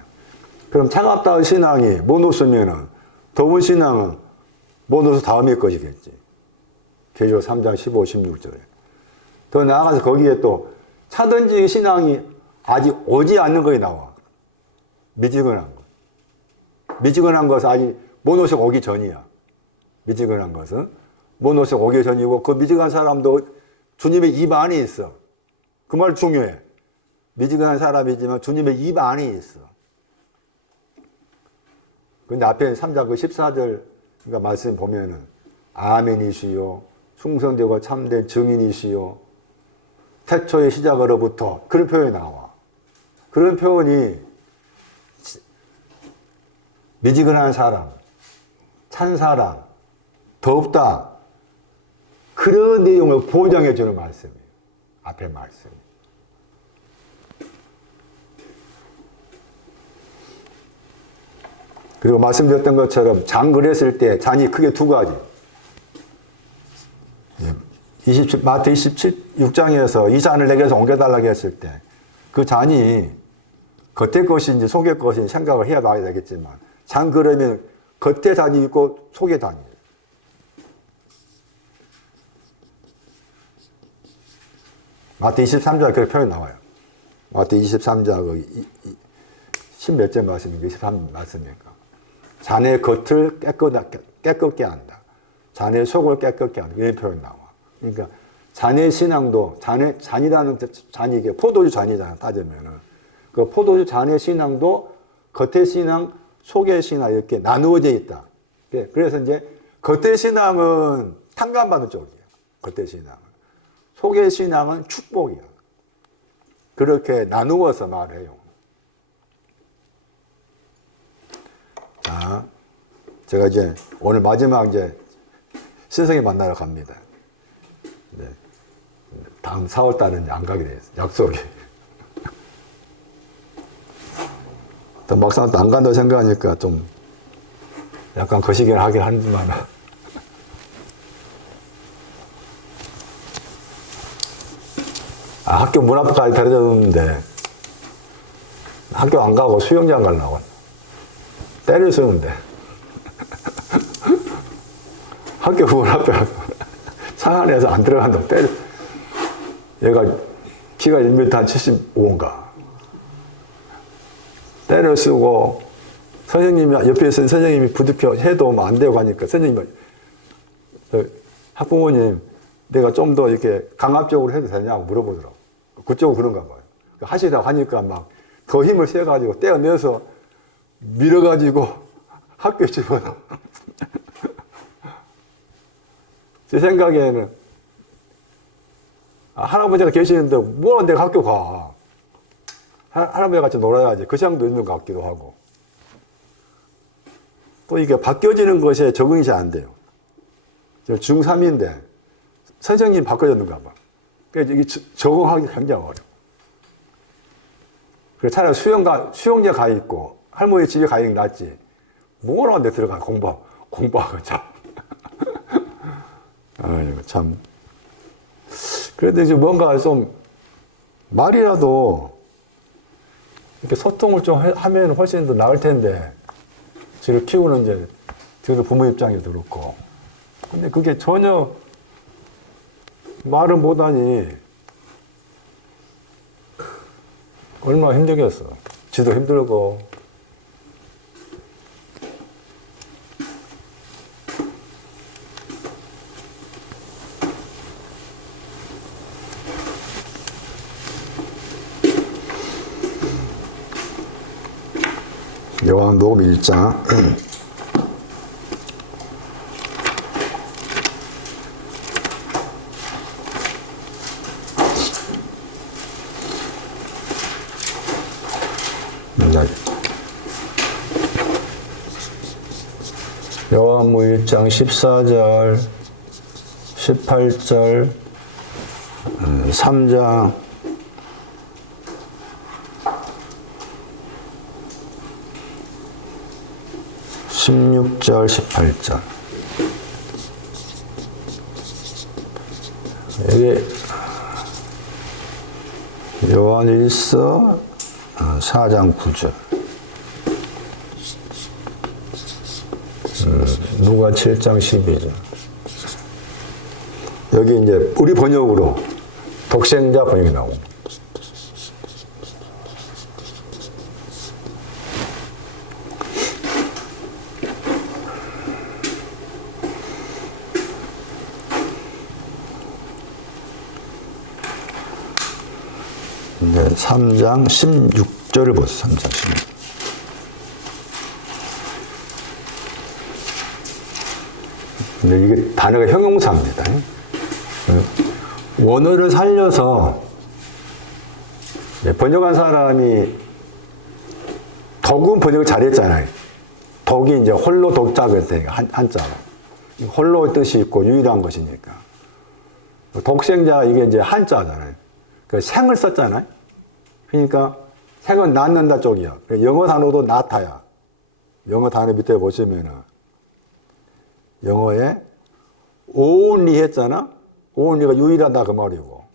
그럼 차갑다 신앙이 모노스면은 더운 신앙은 모노스 다음일 것이겠지. 계시록 3장 15, 16절에. 더 나아가서 거기에 또 차든지 신앙이 아직 오지 않는 것이 나와. 미지근한 것. 미지근한 것은 아직 모노스가 오기 전이야. 미지근한 것은 모노스가 오기 전이고 그 미지근한 사람도 주님의 입 안에 있어. 그 말 중요해. 미지근한 사람이지만 주님의 입 안에 있어. 근데 앞에 3장 그 14절 말씀 보면은 아멘이시요 충성되고 참된 증인이시요 태초의 시작으로부터 그런 표현이 나와. 그런 표현이 미지근한 사람, 찬 사람, 더웁다. 그런 내용을 보장해 주는 말씀이에요. 앞에 말씀. 그리고 말씀드렸던 것처럼 잔 그랬을 때 잔이 크게 두 가지. 마태 26장에서 이 잔을 내게서 옮겨달라고 했을 때 그 잔이 겉의 것인지 속의 것인지 생각을 해야 봐야 되겠지만 잔 그러면 겉에 잔이 있고 속에 잔이 있어요. 마태 23장 그렇게 표현 나와요. 마태 23장 10몇 절 말씀인가 23 말씀이니까 잔의 겉을 깨끗게 한다. 잔의 속을 깨끗게 한다. 이런 표현 나와. 그러니까 잔의 신앙도 잔이라는 잔이 이게 포도주 잔이잖아 따지면은 그 포도주 잔의 신앙도 겉의 신앙, 속의 신앙 이렇게 나누어져 있다. 그래서 이제 겉의 신앙은 탕감받는 쪽이야. 겉의 신앙은 속의 신앙은 축복이야. 그렇게 나누어서 말해요. 자, 제가 이제 오늘 마지막 이제 신성이 만나러 갑니다. 네. 다음 4월 달은 안 가게 돼 있어요. 약속이. 또 막상 또 안 간다고 생각하니까 좀 약간 거시기를 하긴 하지만 학교 문 앞까지 데려다 줬는데 학교 안 가고 수영장 가려고 때를 쓰는데 학교 문 앞에 차 안에서 안 들어간다고 때려. 얘가 키가 1m 한 75인가 때를 쓰고 선생님이 옆에 있는 선생님이 부득혀 해도 안 되고 하니까 선생님이 학부모님 내가 좀 더 이렇게 강압적으로 해도 되냐고 물어보더라고. 그쪽은 그런가 봐요. 하시다고 하니까 막 더 힘을 세가지고 떼어내서 밀어가지고 학교에 집어넣어. 제 생각에는 할아버지가 계시는데 뭐 내가 학교 가. 할아버지 같이 놀아야지. 그 생각도 있는 것 같기도 하고. 또 이게 바뀌어지는 것에 적응이 잘 안 돼요. 중3인데 선생님 바꿔줬는가 봐. 그래서 이게 적응하기 굉장히 어려워. 그래서 차라리 수영장 가 있고 할머니 집에 가 있는 게 낫지. 뭐라고 내 들어가 공부하고 참. 아이고 참. 그래도 이제 뭔가 좀 말이라도 이렇게 소통을 좀 하면 훨씬 더 나을 텐데 저를 키우는 이제 저도 부모 입장에도 그렇고 근데 그게 전혀 말을 못하니 얼마나 힘들겠어. 지도 힘들고 요한복음 1장 14절 18절 3장 16절 18절 이게 요한일서 4장 9절 누가 7장 12절 여기 이제 우리 번역으로 독생자 번역이 나오고 이제 3장 16절을 보세요. 3장 16절. 근데 이게 단어가 형용사입니다. 원어를 살려서 번역한 사람이 덕은 번역을 잘했잖아요. 덕이 이제 홀로 독자 그랬으니까 한자로. 홀로의 뜻이 있고 유일한 것이니까. 독생자 이게 이제 한자잖아요. 그 생을 썼잖아요. 그러니까 생은 낳는다 쪽이야. 영어 단어도 낳다야. 영어 단어 밑에 보시면은 영어에 only 했잖아. only가 유일하다 그 말이고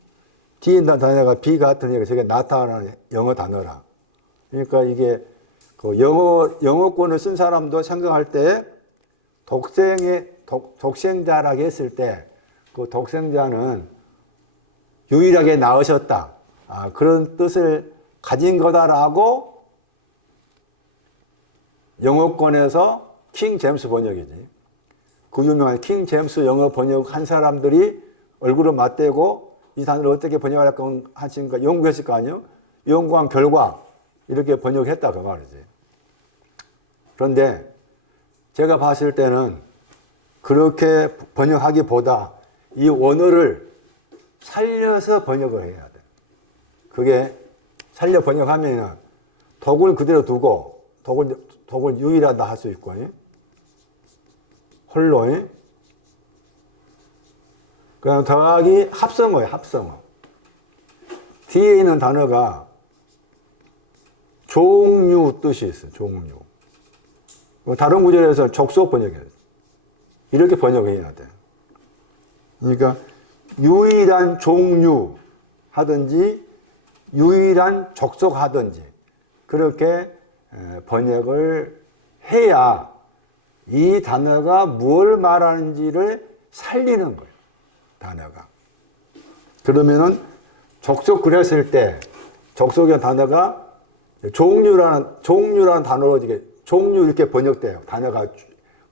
뒤에 있는 단어가 be 같으니까 저게 나타나는 영어 단어라. 그러니까 이게 그 영어권을 쓴 사람도 생각할 때 독생자라고 했을 때 그 독생자는 유일하게 낳으셨다. 그런 뜻을 가진 거다라고 영어권에서 킹 제임스 번역이지. 그 유명한 킹 제임스 영어 번역한 사람들이 얼굴을 맞대고 이 단어를 어떻게 번역할 건 하시니까 연구했을 거 아니에요? 연구한 결과 이렇게 번역했다 그 말이지. 그런데 제가 봤을 때는 그렇게 번역하기보다 이 원어를 살려서 번역을 해야 돼. 그게 살려 번역하면 독을 그대로 두고 독을 유일하다 할 수 있고 홀로 그냥 더하기 합성어예요. 합성어. 뒤에 있는 단어가 종류 뜻이 있어요. 종류. 다른 구절에서 족속 번역해요. 이렇게 번역해야 돼. 그러니까 유일한 종류 하든지 유일한 족속 하든지 그렇게 번역을 해야 이 단어가 뭘 말하는지를 살리는 거예요. 단어가. 그러면은 족속 그랬을 때 족속의 단어가 종류라는 단어로 이렇게 종류 이렇게 번역돼요. 단어가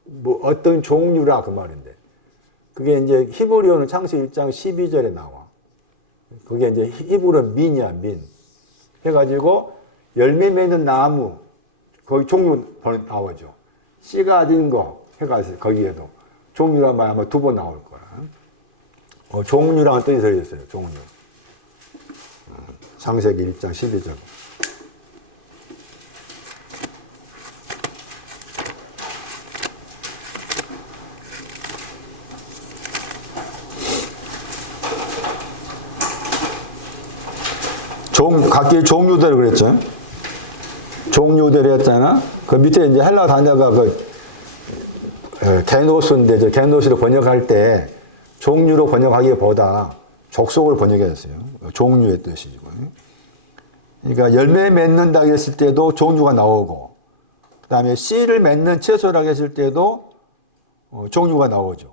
뭐 어떤 종류라 그 말인데. 그게 이제 히브리어는 창세기 1장 12절에 나와. 그게 이제 히브리어 민이야, 민. 해가지고 열매 맺는 나무, 거기 종류 나오죠. 씨가 든 거 해가지고 거기에도 종류란 말 아마 2번 나올 거야. 종류라는 뜻이 들어있어요, 종류. 창세기 1장 12절. 각기 종류대로 그랬죠. 종류대로 했잖아. 그 밑에 이제 헬라 단어가 게노스인데, 저 게노스로 번역할 때 종류로 번역하기보다 족속을 번역했어요. 종류의 뜻이죠. 그러니까 열매 맺는다 했을 때도 종류가 나오고, 그 다음에 씨를 맺는 채소라고 했을 때도 종류가 나오죠.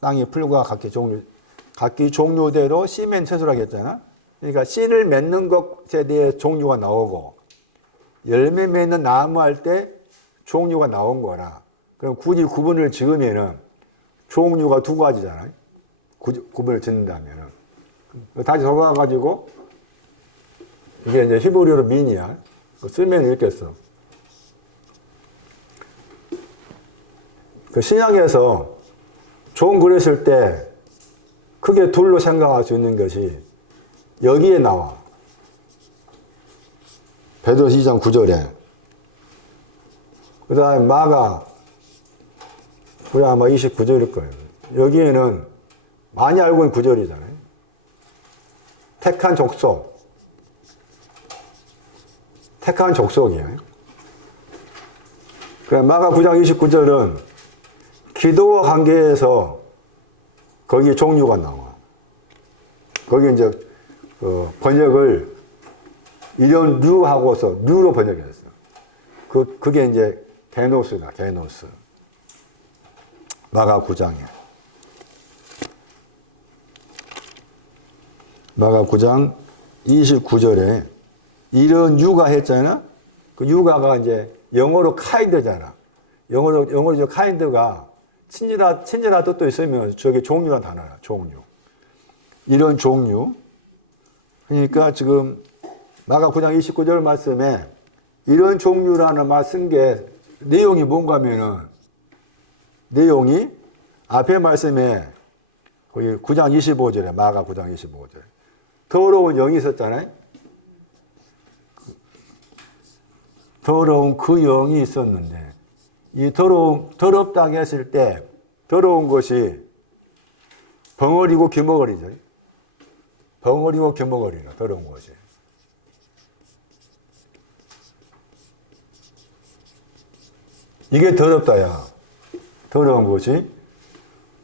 땅의 풀과 각기 종류대로 씨 맺는 채소라고 했잖아. 그러니까 씨를 맺는 것에 대해 종류가 나오고 열매 맺는 나무 할 때 종류가 나온 거라. 그럼 굳이 구분을 지으면은 종류가 2가지잖아요. 구분을 짓는다면은 다시 돌아가가지고 이게 이제 히브리어로 민이야. 쓰면 이렇게 써. 그 신약에서 종 그랬을 때 크게 둘로 생각할 수 있는 것이 여기에 나와. 베드로서 2장 9절에. 그 다음에 마가, 그게 아마 29절일 거예요. 여기에는 많이 알고 있는 9절이잖아요. 택한 족속. 택한 족속이에요. 그래, 마가 9장 29절은 기도와 관계에서 거기에 종류가 나와. 거기 이제 번역을 이런 류하고서 류로 번역했어. 그게 이제 게노스다, 게노스. 마가 9장에. 마가 9장 29절에 이런 유가 했잖아? 그 유가가 이제 영어로 카인드잖아. 영어로 저 카인드가 친절한 뜻도 있으면 저게 종류란 단어야, 종류. 이런 종류. 그러니까 지금 마가 9장 29절 말씀에 이런 종류라는 말 쓴 게 내용이 뭔가 하면은 내용이 앞에 말씀에 거기 9장 25절에 마가 9장 25절 더러운 영이 있었잖아요. 더러운 그 영이 있었는데 이 더럽다고 했을 때 더러운 것이 벙어리고 귀머거리죠. 벙어리고 귀머거리라 더러운 것이. 이게 더럽다야. 더러운 것이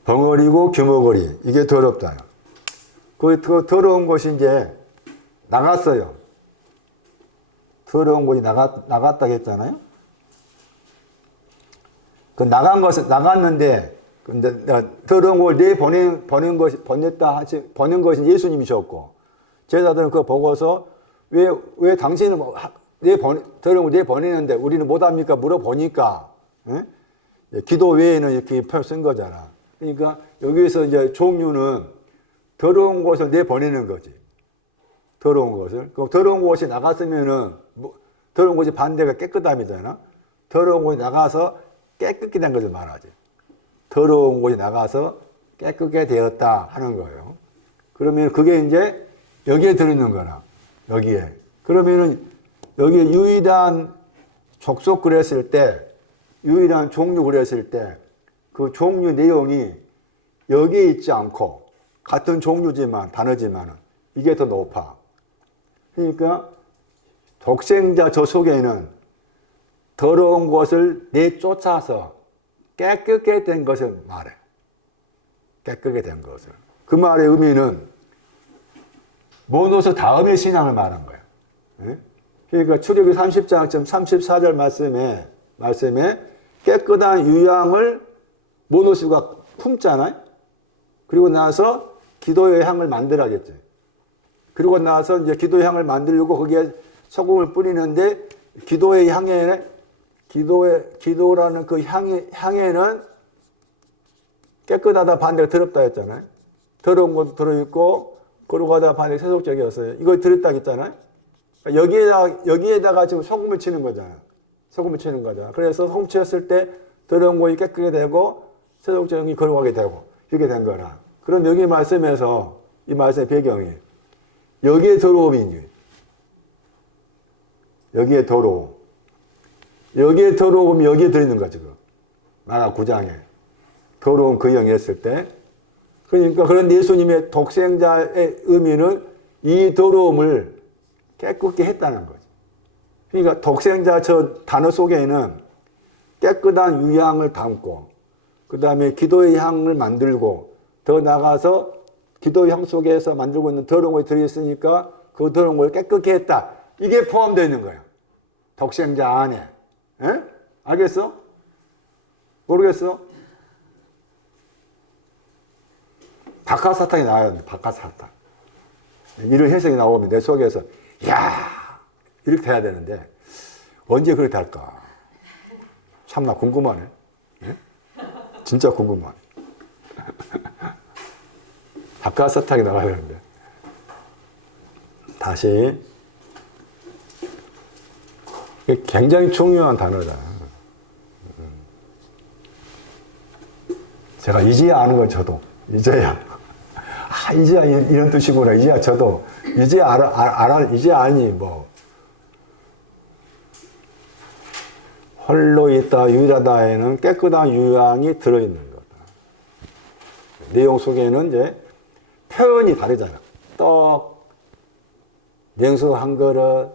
벙어리고 귀머거리. 이게 더럽다야. 그 더러운 것이 이제 나갔어요. 더러운 것이 나갔다 했잖아요. 그 나갔는데, 근데 더러운 걸 보낸 것이 예수님이셨고, 제자들은 그거 보고서 왜 당신은 더러운 걸 내보내는데 우리는 못합니까? 물어보니까, 예? 기도 외에는 이렇게 표현 쓴 거잖아. 그러니까 여기에서 이제 종류는 더러운 것을 내보내는 거지. 더러운 것을. 그럼 더러운 것이 나갔으면은, 더러운 것이 반대가 깨끗함이잖아. 더러운 것이 나가서 깨끗게 된 것을 말하지. 더러운 것이 나가서 깨끗게 되었다 하는 거예요. 그러면 그게 이제 여기에 들어있는 거나, 여기에. 그러면은 여기에 유일한 족속 그랬을 때, 유일한 종류 그랬을 때, 그 종류 내용이 여기에 있지 않고, 같은 종류지만, 단어지만은, 이게 더 높아. 그러니까, 독생자 저 속에는 더러운 것을 내쫓아서 깨끗게 된 것을 말해. 깨끗게 된 것을. 그 말의 의미는 모노스 다음의 신앙을 말한 거야. 그러니까 출애굽기 30장 34절 말씀에 깨끗한 유향을 모노스가 품잖아요. 그리고 나서 기도의 향을 만들어야겠지. 그리고 나서 이제 기도의 향을 만들고 거기에 소금을 뿌리는데 기도의 향에 기도라는 그 향에는 깨끗하다 반대가 더럽다 했잖아요. 더러운 것도 들어있고 거룩하다 반대가 세속적이었어요. 이거 들었다 했잖아요. 여기에다가 지금 소금을 치는 거잖아. 소금을 치는 거잖아. 그래서 소금 치었을 때 더러운 것이 깨끗하게 되고 세속적인 거룩하게 되고 이렇게 된 거라. 그럼 여기 말씀에서 이 말씀의 배경이 여기에 더러움이니 여기에 더러움. 여기에 더러움이 여기에 들어있는 거야, 지금. 마가 9장에. 더러운 그 영이 했을 때. 그러니까 그런 예수님의 독생자의 의미는 이 더러움을 깨끗게 했다는 거지. 그러니까 독생자 저 단어 속에는 깨끗한 유향을 담고, 그 다음에 기도의 향을 만들고, 더 나가서 기도의 향 속에서 만들고 있는 더러운 것이 들어있으니까 그 더러운 걸 깨끗게 했다. 이게 포함되어 있는 거야. 독생자 안에. 에? 알겠어? 모르겠어? 박하사탕이 나와야 돼. 박하사탕. 이런 해석이 나오면 내 속에서 이야 이렇게 돼야 되는데 언제 그렇게 될까? 참나 궁금하네. 에? 진짜 궁금하네. 박하사탕이 나와야 되는데 다시 이게 굉장히 중요한 단어다. 제가 이제야 아는 건 저도. 이제야. 아, 이제야 이런 뜻이구나. 이제야 저도. 이제야 이제야 아니, 뭐. 홀로 있다, 유일하다에는 깨끗한 유양이 들어있는 거다. 내용 속에는 이제 표현이 다르잖아. 떡, 냉수 한 그릇,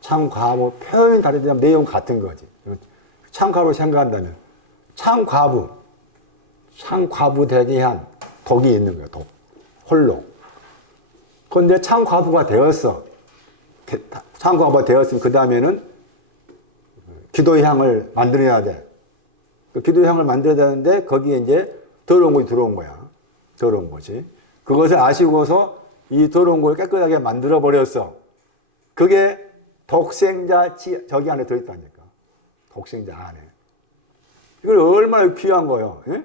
참과부, 표현이 다르지만 내용 같은 거지. 참과부를 생각한다면, 참과부 대기한 독이 있는 거야, 독. 홀로. 그런데 참과부가 되었어. 참과부가 되었으면 그 다음에는 기도의 향을 만들어야 돼. 그 기도의 향을 만들어야 되는데 거기에 이제 더러운 것이 들어온 거야. 더러운 것이. 그것을 아시고서 이 더러운 걸 깨끗하게 만들어 버렸어. 그게 독생자 저기 안에 들어있다니까. 독생자 안에. 이걸 얼마나 귀한 거예요. 예?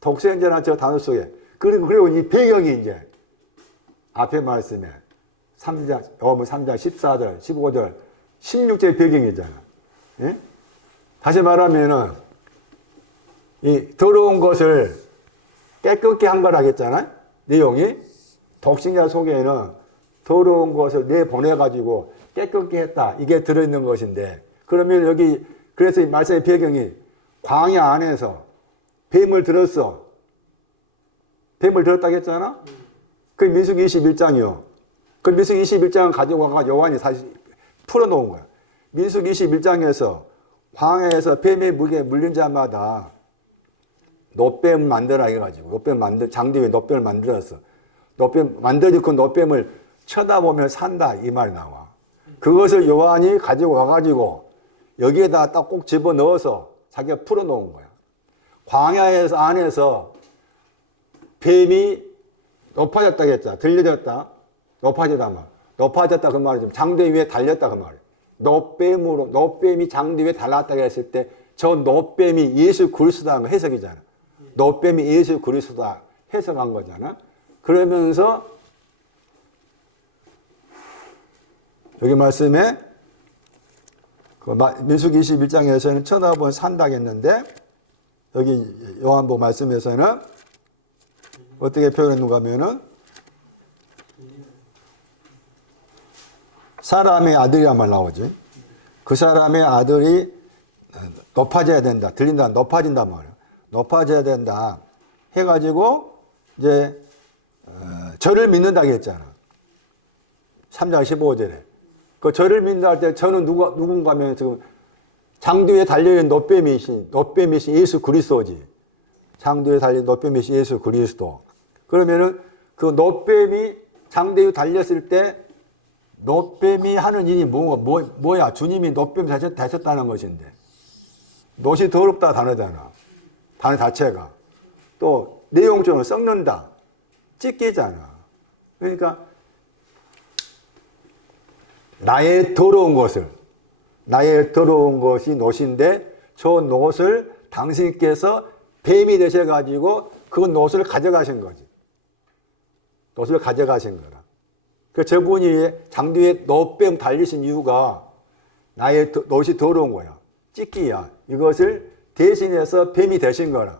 독생자라는 저 단어 속에. 그리고 이 배경이 이제 앞에 말씀에 3장 14절, 15절, 16절 배경이잖아. 예? 다시 말하면은 이 더러운 것을 깨끗게 한 거라 했잖아요. 내용이 독생자 속에는 더러운 것을 내보내가지고 깨끗게 했다. 이게 들어있는 것인데 그러면 여기 그래서 이 말씀의 배경이 광야 안에서 뱀을 들었어. 뱀을 들었다고 했잖아. 그 민수기 21장이요. 그 민수기 21장을 가지고 와가 요한이 다시 풀어놓은 거야. 민수기 21장에서 광야에서 뱀의 무게에 물린 자마다 놋뱀 만들라 해가지고 장대 위에 놋뱀을 만들었어. 놋뱀 만들고 놋뱀을 쳐다보면 산다 이 말이 나와. 그것을 요한이 가지고 와가지고 여기에다 딱 꼭 집어넣어서 자기가 풀어놓은 거야. 광야에서 안에서 뱀이 높아졌다 했잖아. 들려졌다. 높아졌다 말. 높아졌다 그 말이지. 장대 위에 달렸다 그 말이야. 놋뱀이 장대 위에 달랐다고 했을 때 저 놋뱀이 예수 그리스도라는 해석이잖아. 놋뱀이 예수 그리스도다 해석한 거잖아. 그러면서 여기 말씀에 그 민수기 21장에서는 쳐다보면 산다고 했는데 여기 요한복음 말씀에서는 어떻게 표현했는가 하면은 사람의 아들이란 말 나오지. 그 사람의 아들이 높아져야 된다. 들린다. 높아진단 말이야. 높아져야 된다. 해가지고 이제 저를 믿는다고 했잖아. 3장 15절에. 그 저를 믿는다 할 때 저는 누군가 하면 지금 장뒤에 달려있는 놋뱀이신 예수 그리스도지. 장뒤에 달린 놋뱀이신 예수 그리스도. 그러면은 그 놋뱀이 장뒤에 달렸을 때 놋뱀이 하는 일이 뭐야? 주님이 놋뱀 되셨다는 것인데. 놋이 더럽다 단어잖아. 단어 자체가. 또 내용적으로 썩는다. 찢기잖아. 그러니까 나의 더러운 것이 놋인데 저 놋을 당신께서 뱀이 되셔가지고 그 놋을 가져가신 거지. 놋을 가져가신 거라. 그 저분이 장뒤에 놋뱀 달리신 이유가 나의 놋이 더러운 거야. 찢기야. 이것을 대신해서 뱀이 되신 거라.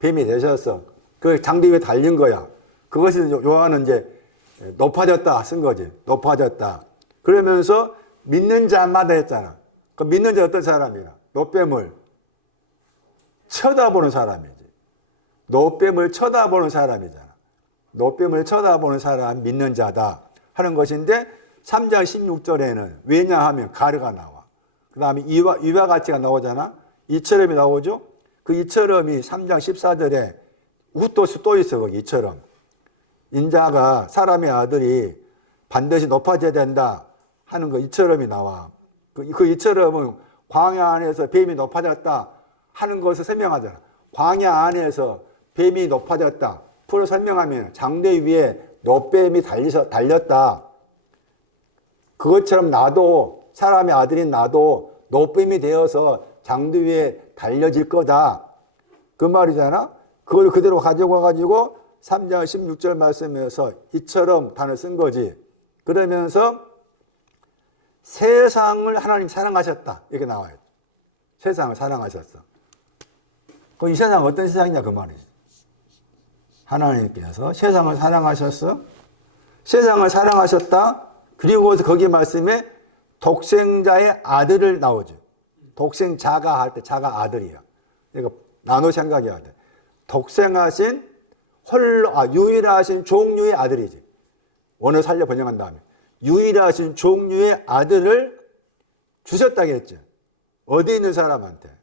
뱀이 되셨어. 그 장뒤 위에 달린 거야. 그것이 요한은 이제 높아졌다 쓴 거지. 높아졌다. 그러면서 믿는 자마다 했잖아. 그 믿는 자 어떤 사람이야? 놋뱀을 쳐다보는 사람이지. 놋뱀을 쳐다보는 사람이잖아. 놋뱀을 쳐다보는 사람 믿는 자다 하는 것인데 3장 16절에는 왜냐하면 가르가 나와. 그 다음에 이와 같이가 나오잖아. 이처럼이 나오죠. 그 이처럼이 3장 14절에 또 있어 거기 이처럼. 인자가 사람의 아들이 반드시 높아져야 된다 하는 거 이처럼이 나와. 그 이처럼은 광야 안에서 뱀이 높아졌다 하는 것을 설명하잖아. 광야 안에서 뱀이 높아졌다. 풀어 설명하면 장대 위에 놋뱀이 달렸다. 그것처럼 나도 사람의 아들인 나도 놋뱀이 되어서 장대 위에 달려질 거다. 그 말이잖아. 그걸 그대로 가지고 와가지고 3장 16절 말씀에서 이처럼 단어 쓴 거지. 그러면서 세상을 하나님 사랑하셨다. 이렇게 나와요. 세상을 사랑하셨어. 그럼 이 세상은 어떤 세상이냐 그 말이지. 하나님께서 세상을 사랑하셨어. 세상을 사랑하셨다. 그리고 거기 말씀에 독생자의 아들을 나오죠. 독생자가 할 때 자가 아들이야. 그러니까 나눠 생각해야 돼. 독생하신 유일하신 종류의 아들이지. 원어 살려 번역한 다음에 유일하신 종류의 아들을 주셨다고 했죠. 어디 있는 사람한테?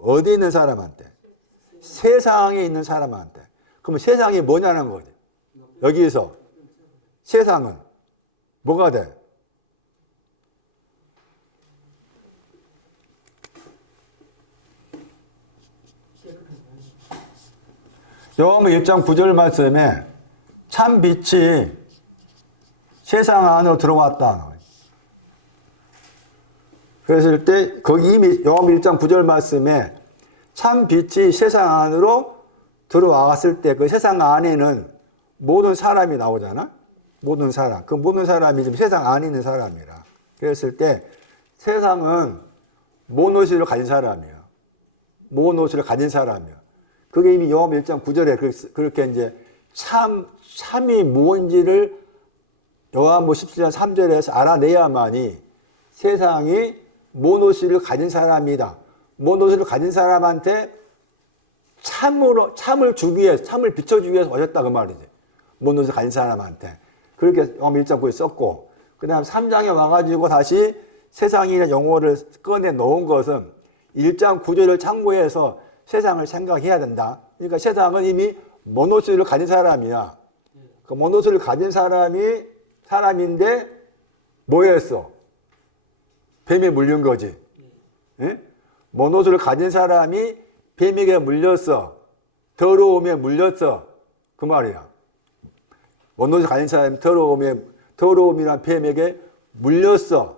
어디 있는 사람한테? 세상에 있는 사람한테. 그러면 세상이 뭐냐는 거지. 여기서 세상은 뭐가 돼? 요한복음 1장 9절 말씀에 참 빛이 세상 안으로 들어왔다. 그랬을 때 거기 이미 요한복음 1장 9절 말씀에 참 빛이 세상 안으로 들어왔을 때 그 세상 안에는 모든 사람이 나오잖아. 모든 사람. 그 모든 사람이 지금 세상 안에 있는 사람이라. 그랬을 때 세상은 모노시를 가진 사람이야. 모노시를 가진 사람이야. 그게 이미 요한복음 1장 9절에 그렇게 이제 참이 무엇인지를 요한복음 17장 3절에서 알아내야만이 세상이 모노시를 가진 사람이다. 모노시를 가진 사람한테 참을 주기 위해서, 참을 비춰주기 위해서 오셨다 그 말이지. 모노시를 가진 사람한테. 그렇게 요한복음 1장 9에 썼고, 그 다음 3장에 와가지고 다시 세상이나 영혼을 꺼내 놓은 것은 1장 9절을 참고해서 세상을 생각해야 된다. 그러니까 세상은 이미 모노스를 가진 사람이야. 그 모노스를 가진 사람인데 뭐였어? 뱀에 물린 거지. 예? 모노스를 가진 사람이 뱀에게 물렸어. 더러움에 물렸어. 그 말이야. 모노스를 가진 사람이 더러움이란 뱀에게 물렸어.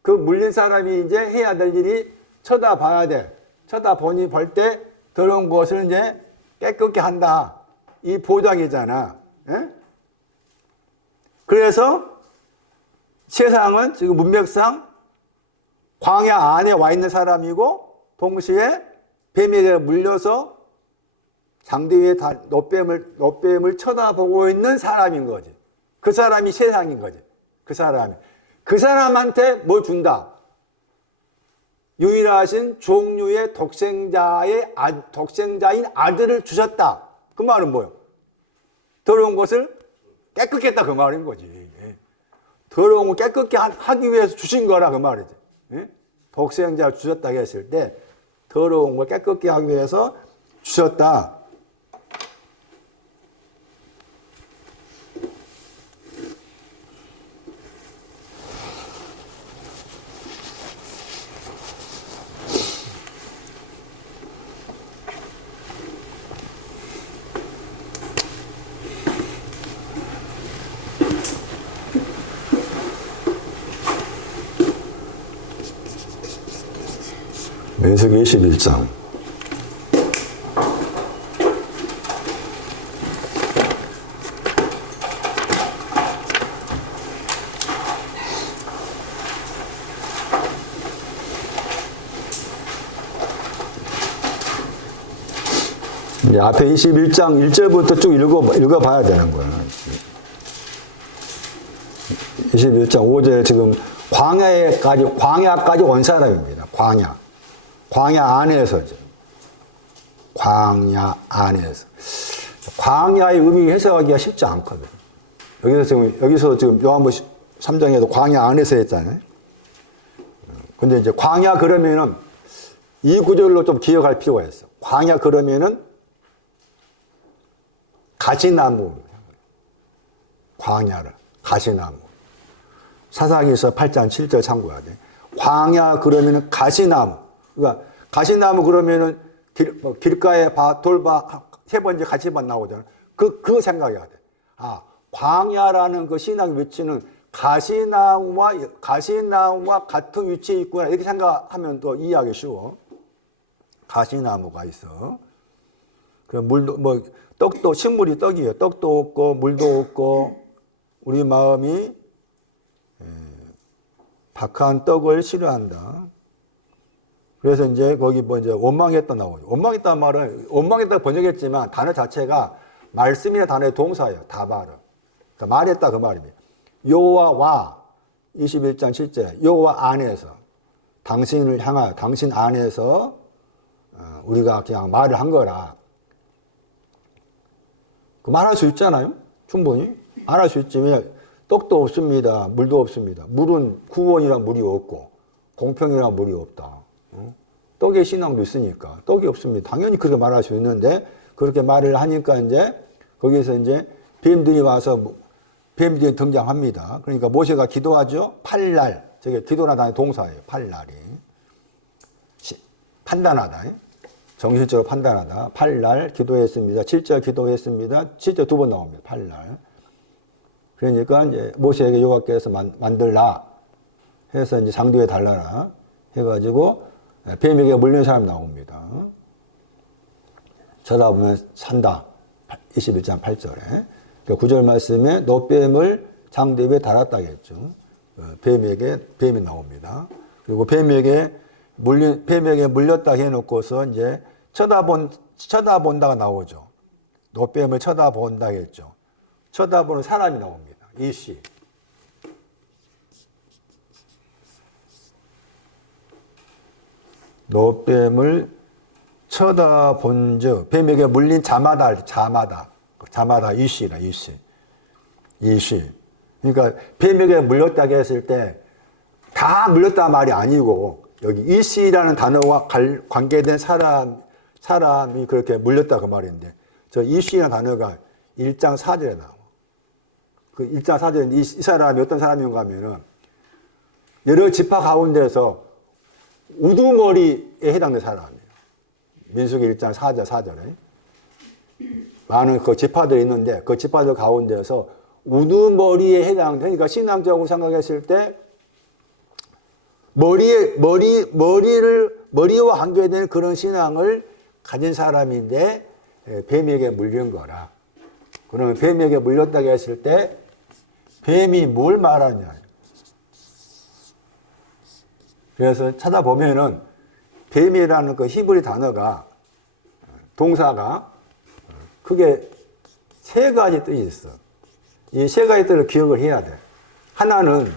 그 물린 사람이 이제 해야 될 일이 쳐다봐야 돼. 쳐다보니 볼 때 더러운 것을 이제 깨끗게 한다. 이 보장이잖아. 예? 그래서 세상은 지금 문맥상 광야 안에 와 있는 사람이고 동시에 뱀에게 물려서 장대 위에 노뱀을 쳐다보고 있는 사람인 거지. 그 사람이 세상인 거지. 그 사람이. 그 사람한테 뭘 준다? 유일하신 종류의 독생자인 아들을 주셨다. 그 말은 뭐예요? 더러운 것을 깨끗게 했다 그 말인 거지. 더러운 걸 깨끗게 하기 위해서 주신 거라 그 말이지. 독생자를 주셨다고 했을 때 더러운 걸 깨끗게 하기 위해서 주셨다. 민수기 21장. 이제 앞에 21장 1절부터 쭉 읽어봐야 되는 거야. 21장 5절에 지금 광야까지 온 사람입니다. 광야 안에서죠. 광야 안에서. 광야의 의미 해석하기가 쉽지 않거든. 여기서 지금 요한복음 3장에도 광야 안에서 했잖아요. 근데 이제 광야 그러면은 이 구절로 좀 기억할 필요가 있어. 광야 그러면은 가시나무. 광야를. 가시나무. 사사기서 8장 7절 참고해야 돼. 광야 그러면은 가시나무. 그러니까 가시나무 그러면은 길가에 돌봐 세 번째 가시밭 나오잖아. 그거 생각해야 돼. 아, 광야라는 그 신앙의 위치는 가시나무와 같은 위치에 있구나. 이렇게 생각하면 또 이해하기 쉬워. 가시나무가 있어. 그 물도 떡도 식물이 떡이에요. 떡도 없고 물도 없고 우리 마음이 박한 떡을 싫어한다. 그래서 이제 거기 뭐 이제 원망했다 나오죠. 원망했다는 말은 원망했다 번역했지만 단어 자체가 말씀이나 단어의 동사예요. 다바르. 그러니까 말했다 그 말입니다. 여호와 21장 7절 여호와 안에서 당신을 향하여 당신 안에서 우리가 그냥 말을 한 거라. 그 말할 수 있잖아요. 충분히 말할 수 있지만 떡도 없습니다. 물도 없습니다. 물은 구원이란 물이 없고 공평이란 물이 없다. 떡의 신앙도 있으니까 떡이 없습니다. 당연히 그렇게 말할 수 있는데 그렇게 말을 하니까 이제 거기서 이제 뱀들이 와서 뱀들이 등장합니다. 그러니까 모세가 기도하죠. 8날 저게 기도나 단의 동사예요. 8날이 판단하다. 정신적으로 판단하다. 8날 기도했습니다. 7절 기도했습니다. 7절 두 번 나옵니다. 8날. 그러니까 이제 모세에게 여호와께서 만들라 해서 이제 장도에 달라라 해가지고 뱀에게 물린 사람 나옵니다. 쳐다보면 산다. 21장 8절에. 9절 말씀에 노뱀을 장대 위에 달았다겠죠. 뱀이 나옵니다. 그리고 뱀에게 물렸다 해놓고서 이제 쳐다본다가 나오죠. 노뱀을 쳐다본다 했죠. 쳐다보는 사람이 나옵니다. 이씨. 노뱀을 쳐다본 즉 뱀에게 물린 자마다 이씨라 이씨. 그러니까 뱀에게 물렸다고 했을 때 다 물렸다 말이 아니고 여기 이씨라는 단어와 관계된 사람이 그렇게 물렸다 그 말인데 저 이씨라는 단어가 1장 4절에 나와. 그 1장 4절에 이 사람이 어떤 사람인가 하면은 여러 지파 가운데서 우두머리에 해당된 사람이에요. 민수기 1장 4절에. 많은 그 지파들이 있는데 그 지파들 가운데서 우두머리에 해당된, 그러니까 신앙적으로 생각했을 때 머리와 관계된 그런 신앙을 가진 사람인데 뱀에게 물린 거라. 그러면 뱀에게 물렸다고 했을 때 뱀이 뭘 말하냐. 그래서 찾아보면은 뱀이라는 그 히브리 단어가 동사가 크게 세 가지 뜻이 있어. 이 세 가지 뜻을 기억을 해야 돼. 하나는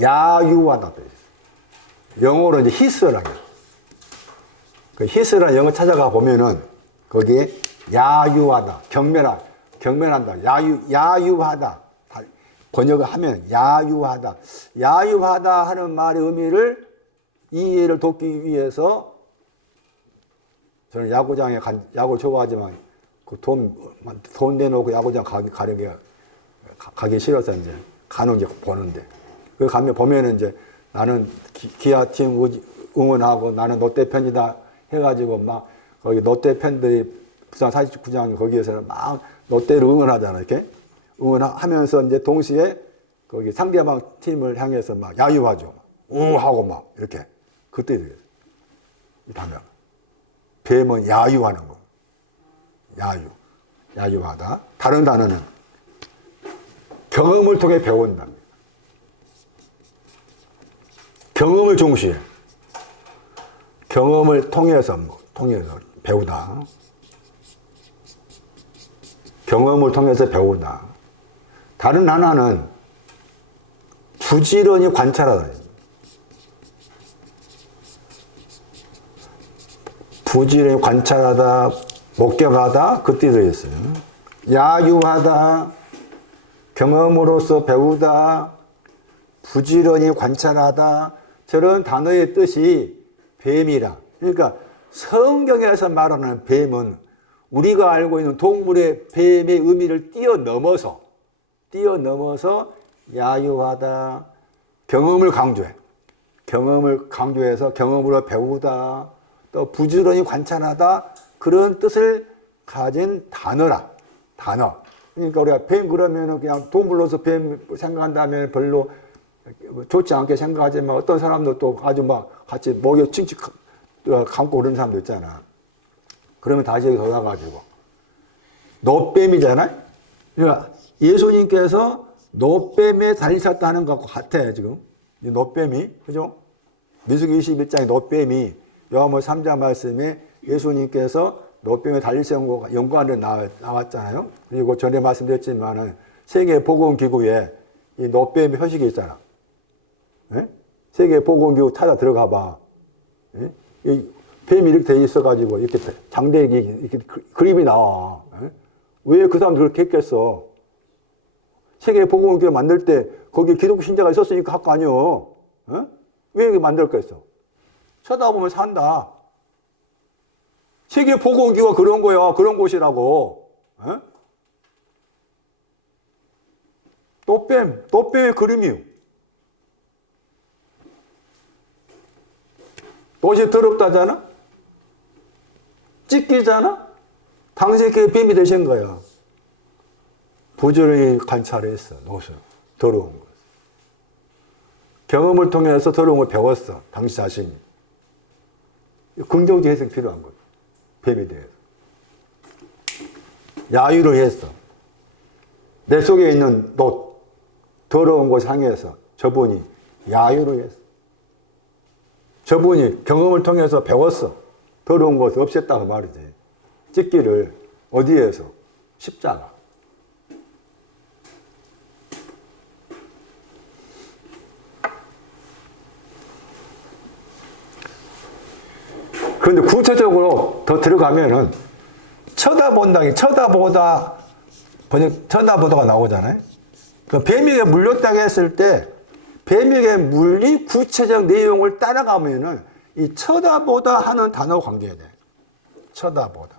야유하다 뜻이 있어. 영어로 이제 히스라고. 그 히스라는 영어 찾아가 보면은 거기에 야유하다, 경멸한다, 야유하다. 번역을 하면 야유하다. 야유하다 하는 말의 의미를 이해를 돕기 위해서 저는 야구장에 야구를 좋아하지만 그 돈 내놓고 야구장 가기 싫어서 이제 가는 게 보는데 그 가면 보면은 이제 나는 기아팀 응원하고 나는 롯데 팬이다 해가지고 막 거기 롯데 팬들이 부산 49장 거기에서는 막 롯데를 응원하잖아 이렇게. 응원하면서 이제 동시에 거기 상대방 팀을 향해서 막 야유하죠. 하고 막 이렇게. 그때 이 단어. 뱀은 야유하는 거. 야유하다. 다른 단어는 경험을 통해 배운답니다. 경험을 중시해. 경험을 통해서 배우다. 경험을 통해서 배우다. 다른 하나는 부지런히 관찰하다. 부지런히 관찰하다, 목격하다, 그 뜻이 있어요. 야유하다, 경험으로서 배우다, 부지런히 관찰하다, 저런 단어의 뜻이 뱀이라. 그러니까 성경에서 말하는 뱀은 우리가 알고 있는 동물의 뱀의 의미를 뛰어넘어서 야유하다, 경험을 강조해. 경험을 강조해서 경험으로 배우다, 또 부지런히 관찰하다, 그런 뜻을 가진 단어라. 단어. 그러니까 우리가 뱀 그러면은 그냥 동물로서 뱀 생각한다면 별로 좋지 않게 생각하지만 어떤 사람도 또 아주 막 같이 목에 칭칭 감고 그런 사람도 있잖아. 그러면 다시 여기 돌아가지고 노뱀이잖아요. 그러니까 예수님께서 노뱀에 달리셨다 하는 것과 같아 지금. 이 놋뱀이, 그죠? 민수기 21장의 놋뱀이 요한복음 3장 말씀에 예수님께서 놋뱀에 달리시 연구하는 데 나왔잖아요. 그리고 전에 말씀드렸지만은 세계보건기구에 이 놋뱀이 표식이 있잖아. 예? 세계보건기구 찾아 들어가 봐. 예? 이 뱀이 이렇게 돼 있어가지고 이렇게 장대기 이렇게 그림이 나와. 예? 왜 그 사람들 그렇게 했겠어? 세계보건기구 만들 때 거기 기독교 신자가 있었으니까 할 거 아니요. 예? 왜 이렇게 만들었겠어? 쳐다보면 산다. 세계보건기구가 그런 거야. 그런 곳이라고. 예? 놋뱀의 그림이요. 놋이 더럽다잖아? 찢기잖아? 당신이 그게 뱀이 되신 거야. 부지런히 관찰했어, 놋을. 더러운 거. 경험을 통해서 더러운 걸 배웠어, 당신 자신이. 긍정적 해석이 필요한 거야. 뱀에 대해서. 야유를 했어. 내 속에 있는 놋, 더러운 곳 향해서 저분이 야유를 했어. 저분이 경험을 통해서 배웠어. 더러운 것을 없앴다고 말이지. 찢기를 어디에서? 십자가. 그런데 구체적으로 더 들어가면은 쳐다보다가 나오잖아요. 그 뱀에게 물렸다고 했을 때 뱀에게 물린 구체적 내용을 따라가면은 이 쳐다보다 하는 단어가 관계해야 돼. 쳐다보다.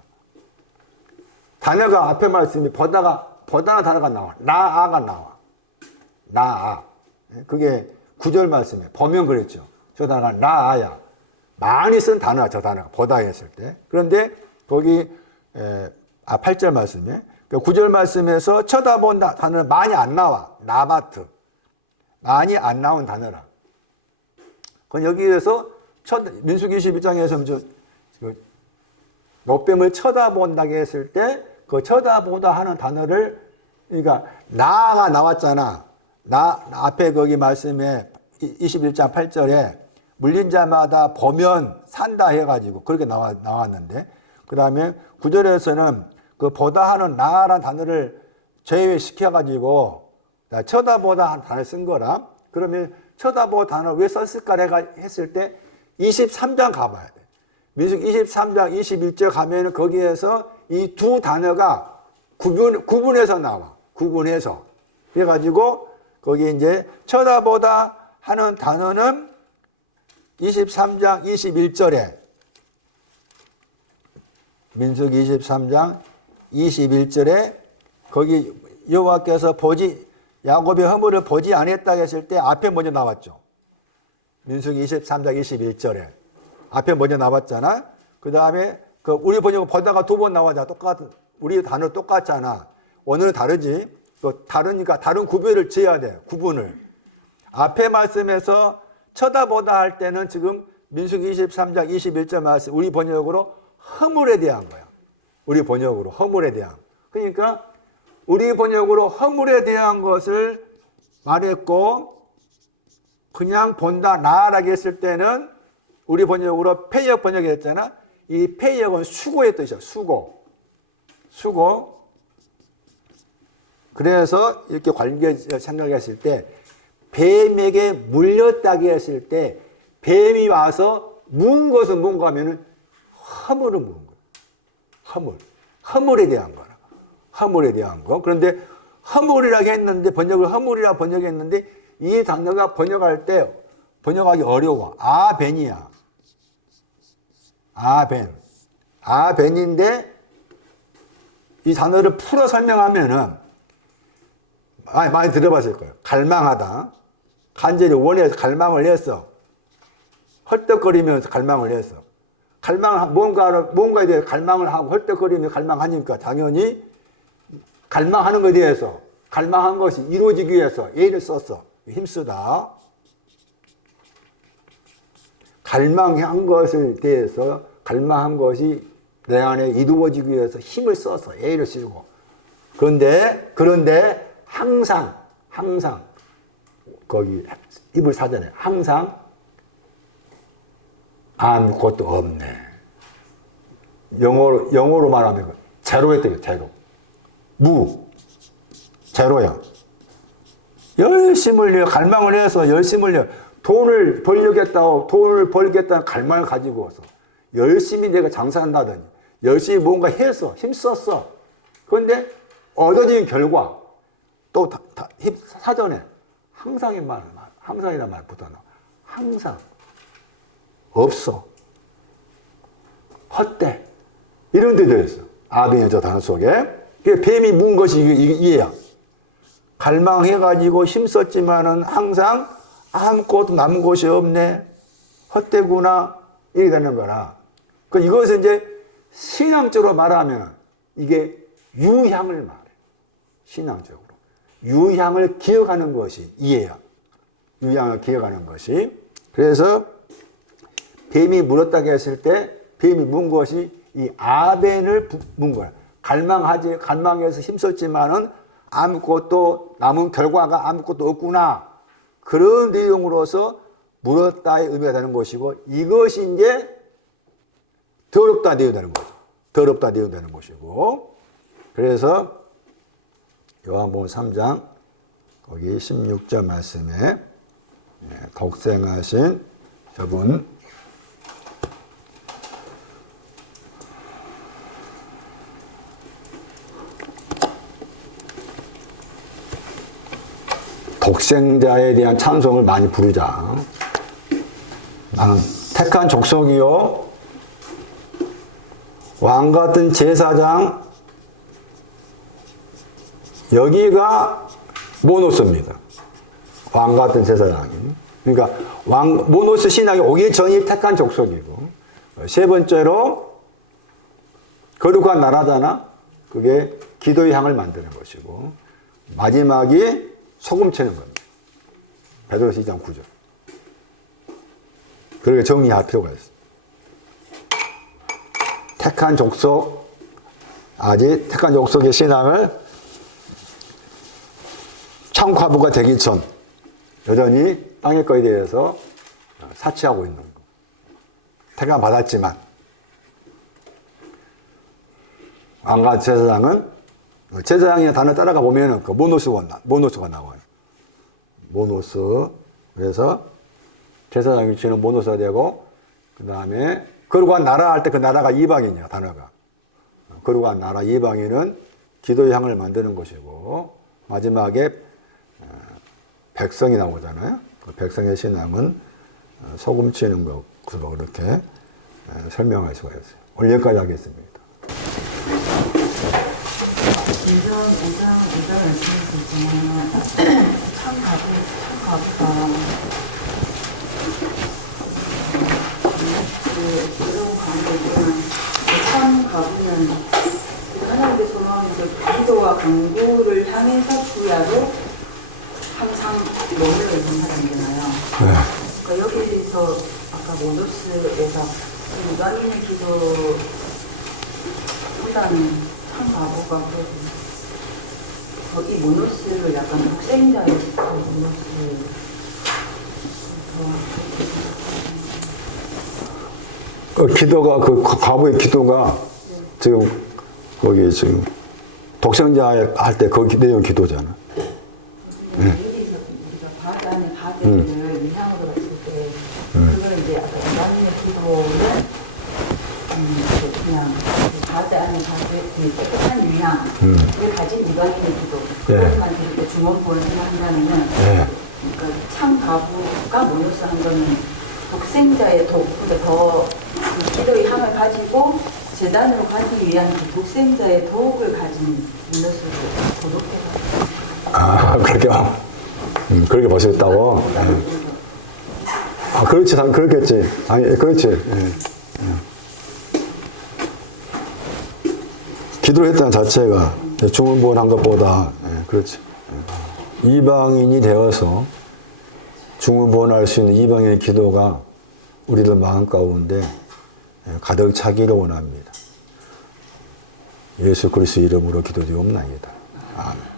단어가 앞에 말씀이 보다는 단어가 나와. 나아가 나와. 나아. 그게 9절 말씀에 보면 그랬죠. 저 단어가 나아야. 많이 쓴 단어야, 저 단어가. 보다 했을 때. 그런데 거기 8절 말씀에 9절 말씀에서 쳐다본다 단어는 많이 안 나와. 나바트. 많이 안 나온 단어라. 그건 여기에서 민수기 21장에서 놋뱀을 쳐다본다고 했을 때 그 쳐다보다 하는 단어를 그러니까 나가 나왔잖아. 앞에 거기 말씀에 21장 8절에 물린 자마다 보면 산다 해가지고 그렇게 나왔는데 그 다음에 9절에서는 그 보다 하는 나라는 단어를 제외시켜가지고 쳐다보다 하는 단어를 쓴 거라. 그러면 쳐다보다 단어를 왜 썼을까 했을 때 23장 가봐야 돼. 민수기 23장 21절 가면은 거기에서 이 두 단어가 구분해서 나와. 구분해서. 그래가지고 거기 이제 쳐다보다 하는 단어는 23장 21절에 민수기 23장 21절에 거기 여호와께서 야곱의 허물을 보지 않았다고 했을 때 앞에 먼저 나왔죠. 민수기 23장 21절에 앞에 먼저 나왔잖아. 그 다음에 우리 번역은 보다가 두 번 나와자 똑같은 우리 단어 똑같잖아. 오늘은 다르지. 다르니까 다른 구별을 지어야 돼. 구분을. 앞에 말씀에서 쳐다보다 할 때는 지금 민수기 23장 21절 말씀 우리 번역으로 허물에 대한 거야. 우리 번역으로 허물에 대한. 그러니까 우리 번역으로 허물에 대한 것을 말했고 그냥 본다 나아라고 했을 때는 우리 번역으로 폐역 번역이 했잖아. 이 폐역은 수고의 뜻이야. 수고. 그래서 이렇게 관계 생각했을 때 뱀에게 물렸다고 했을 때 뱀이 와서 문 것은 뭔가 하면은 허물을 묻은 거야. 허물에 대한 거라. 허물에 대한 거. 그런데 허물이라고 했는데 번역을 허물이라 번역했는데 이 단어가 번역할 때 번역하기 어려워. 아벤이야. 아벤인데 이 단어를 풀어 설명하면은 많이 들어봤을 거예요. 갈망하다. 간절히 원해서 갈망을 했어. 헐떡거리면서 갈망을 했어. 뭔가에 대해 갈망을 하고 헐떡거리면서 갈망하니까 당연히 갈망하는 것에 대해서 갈망한 것이 이루어지기 위해서 예를 썼어. 힘쓰다. 갈망한 것에 대해서 갈망한 것이 내 안에 이루어지기 위해서 힘을 써서 예를 쓰고. 그런데 항상 거기 이불 사전에 항상 아무것도 없네. 영어로 말하면 제로였대요. 제로. 제로야. 열심을 내 갈망을 해서 열심을 내 돈을 벌겠다는 갈망을 가지고 와서 열심히 내가 장사한다더니 열심히 뭔가 해서 힘썼어. 그런데 얻어진 결과 또 사전에 항상이란 말 붙어나. 항상 없어. 헛돼. 이런 데 들어있어. 아벤의 저 단어 속에. 뱀이 문 것이 이게야. 갈망해가지고 힘썼지만은 항상 아무것도 남은 것이 없네. 헛되구나. 이렇게 되는 거라. 이것은 이제 신앙적으로 말하면 이게 유향을 말해. 신앙적으로. 유향을 기억하는 것이 이해야. 유향을 기억하는 것이. 그래서 뱀이 물었다고 했을 때 뱀이 문 것이 이 아벤을 문 거야. 갈망해서 힘썼지만은 아무것도 남은 결과가 아무것도 없구나. 그런 내용으로서 물었다의 의미가 되는 것이고 이것이 이제 더럽다 내용되는 거죠. 더럽다 내용되는 것이고 그래서 요한복음 3장 거기 16절 말씀에 독생하신 저분 독생자에 대한 찬송을 많이 부르자. 나는 택한 족속이요 왕 같은 제사장 여기가 모노스입니다. 왕 같은 제사장이. 그러니까 모노스 신앙이 오기 전이 택한 족속이고 세 번째로 거룩한 나라잖아. 그게 기도의 향을 만드는 것이고 마지막이 소금 치는 겁니다. 베드로서 2장 9절. 그렇게 정리할 필요가 있어. 택한 족속, 아직 택한 족속의 신앙을 참과부가 되기 전 여전히 땅의 거에 대해서 사치하고 있는 거. 택한 받았지만 왕과 제사장은 제사장의 단어 따라가 보면은 그 모노스가 나와요. 모노스. 그래서 제사장이 주는 모노스가 되고, 그 다음에 거룩한 나라 할 때 그 나라가 이방인이야, 단어가. 거룩한 나라 이방인은 기도의 향을 만드는 것이고, 마지막에 백성이 나오잖아요. 그 백성의 신앙은 소금 치는 것으로 그렇게 설명할 수가 있어요. 오늘 여기까지 하겠습니다. 오전 말씀하셨잖아요. 참 가부가 어려운 가운데는 참 가부는 하나님께 소망하면서 기도와 간구를 향해서 주야로 항상 머물러 있는 사람이잖아요. 그러니까 여기서 아까 모노스에서 일반인의 기도 보다는 참 가부가 이 모노스를 약간 독생자의 모노스를 기도가 그 과부의 기도가 지금 거기 지금 독생자 할 때 그 내용 기도잖아. 여기서 우리가 바다는 바다를 위상으로 봤을 때 그걸 이제 아까 일반인의 기도는 그냥 바다 안에 깨끗한 위상을 가진 일반인의 기도 그것만 들을 때 중원부원을 한다면은 그러니까 참 가부가 모노스 한 거는 독생자의 그러니까 더 그 기도의 향을 가지고 재단으로 가기 위한 그 독생자의 도움을 가진 모노스를 고독해서 그렇게 볼 수 있다고? 그렇지, 그렇겠지. 아니, 그렇지. 기도를 했다는 자체가 중원부원한 것보다, 그렇지. 이방인이 되어서 중원부원할 수 있는 이방인의 기도가 우리들 마음 가운데 가득 차기를 원합니다. 예수 그리스도 이름으로 기도드리옵나이다. 아멘.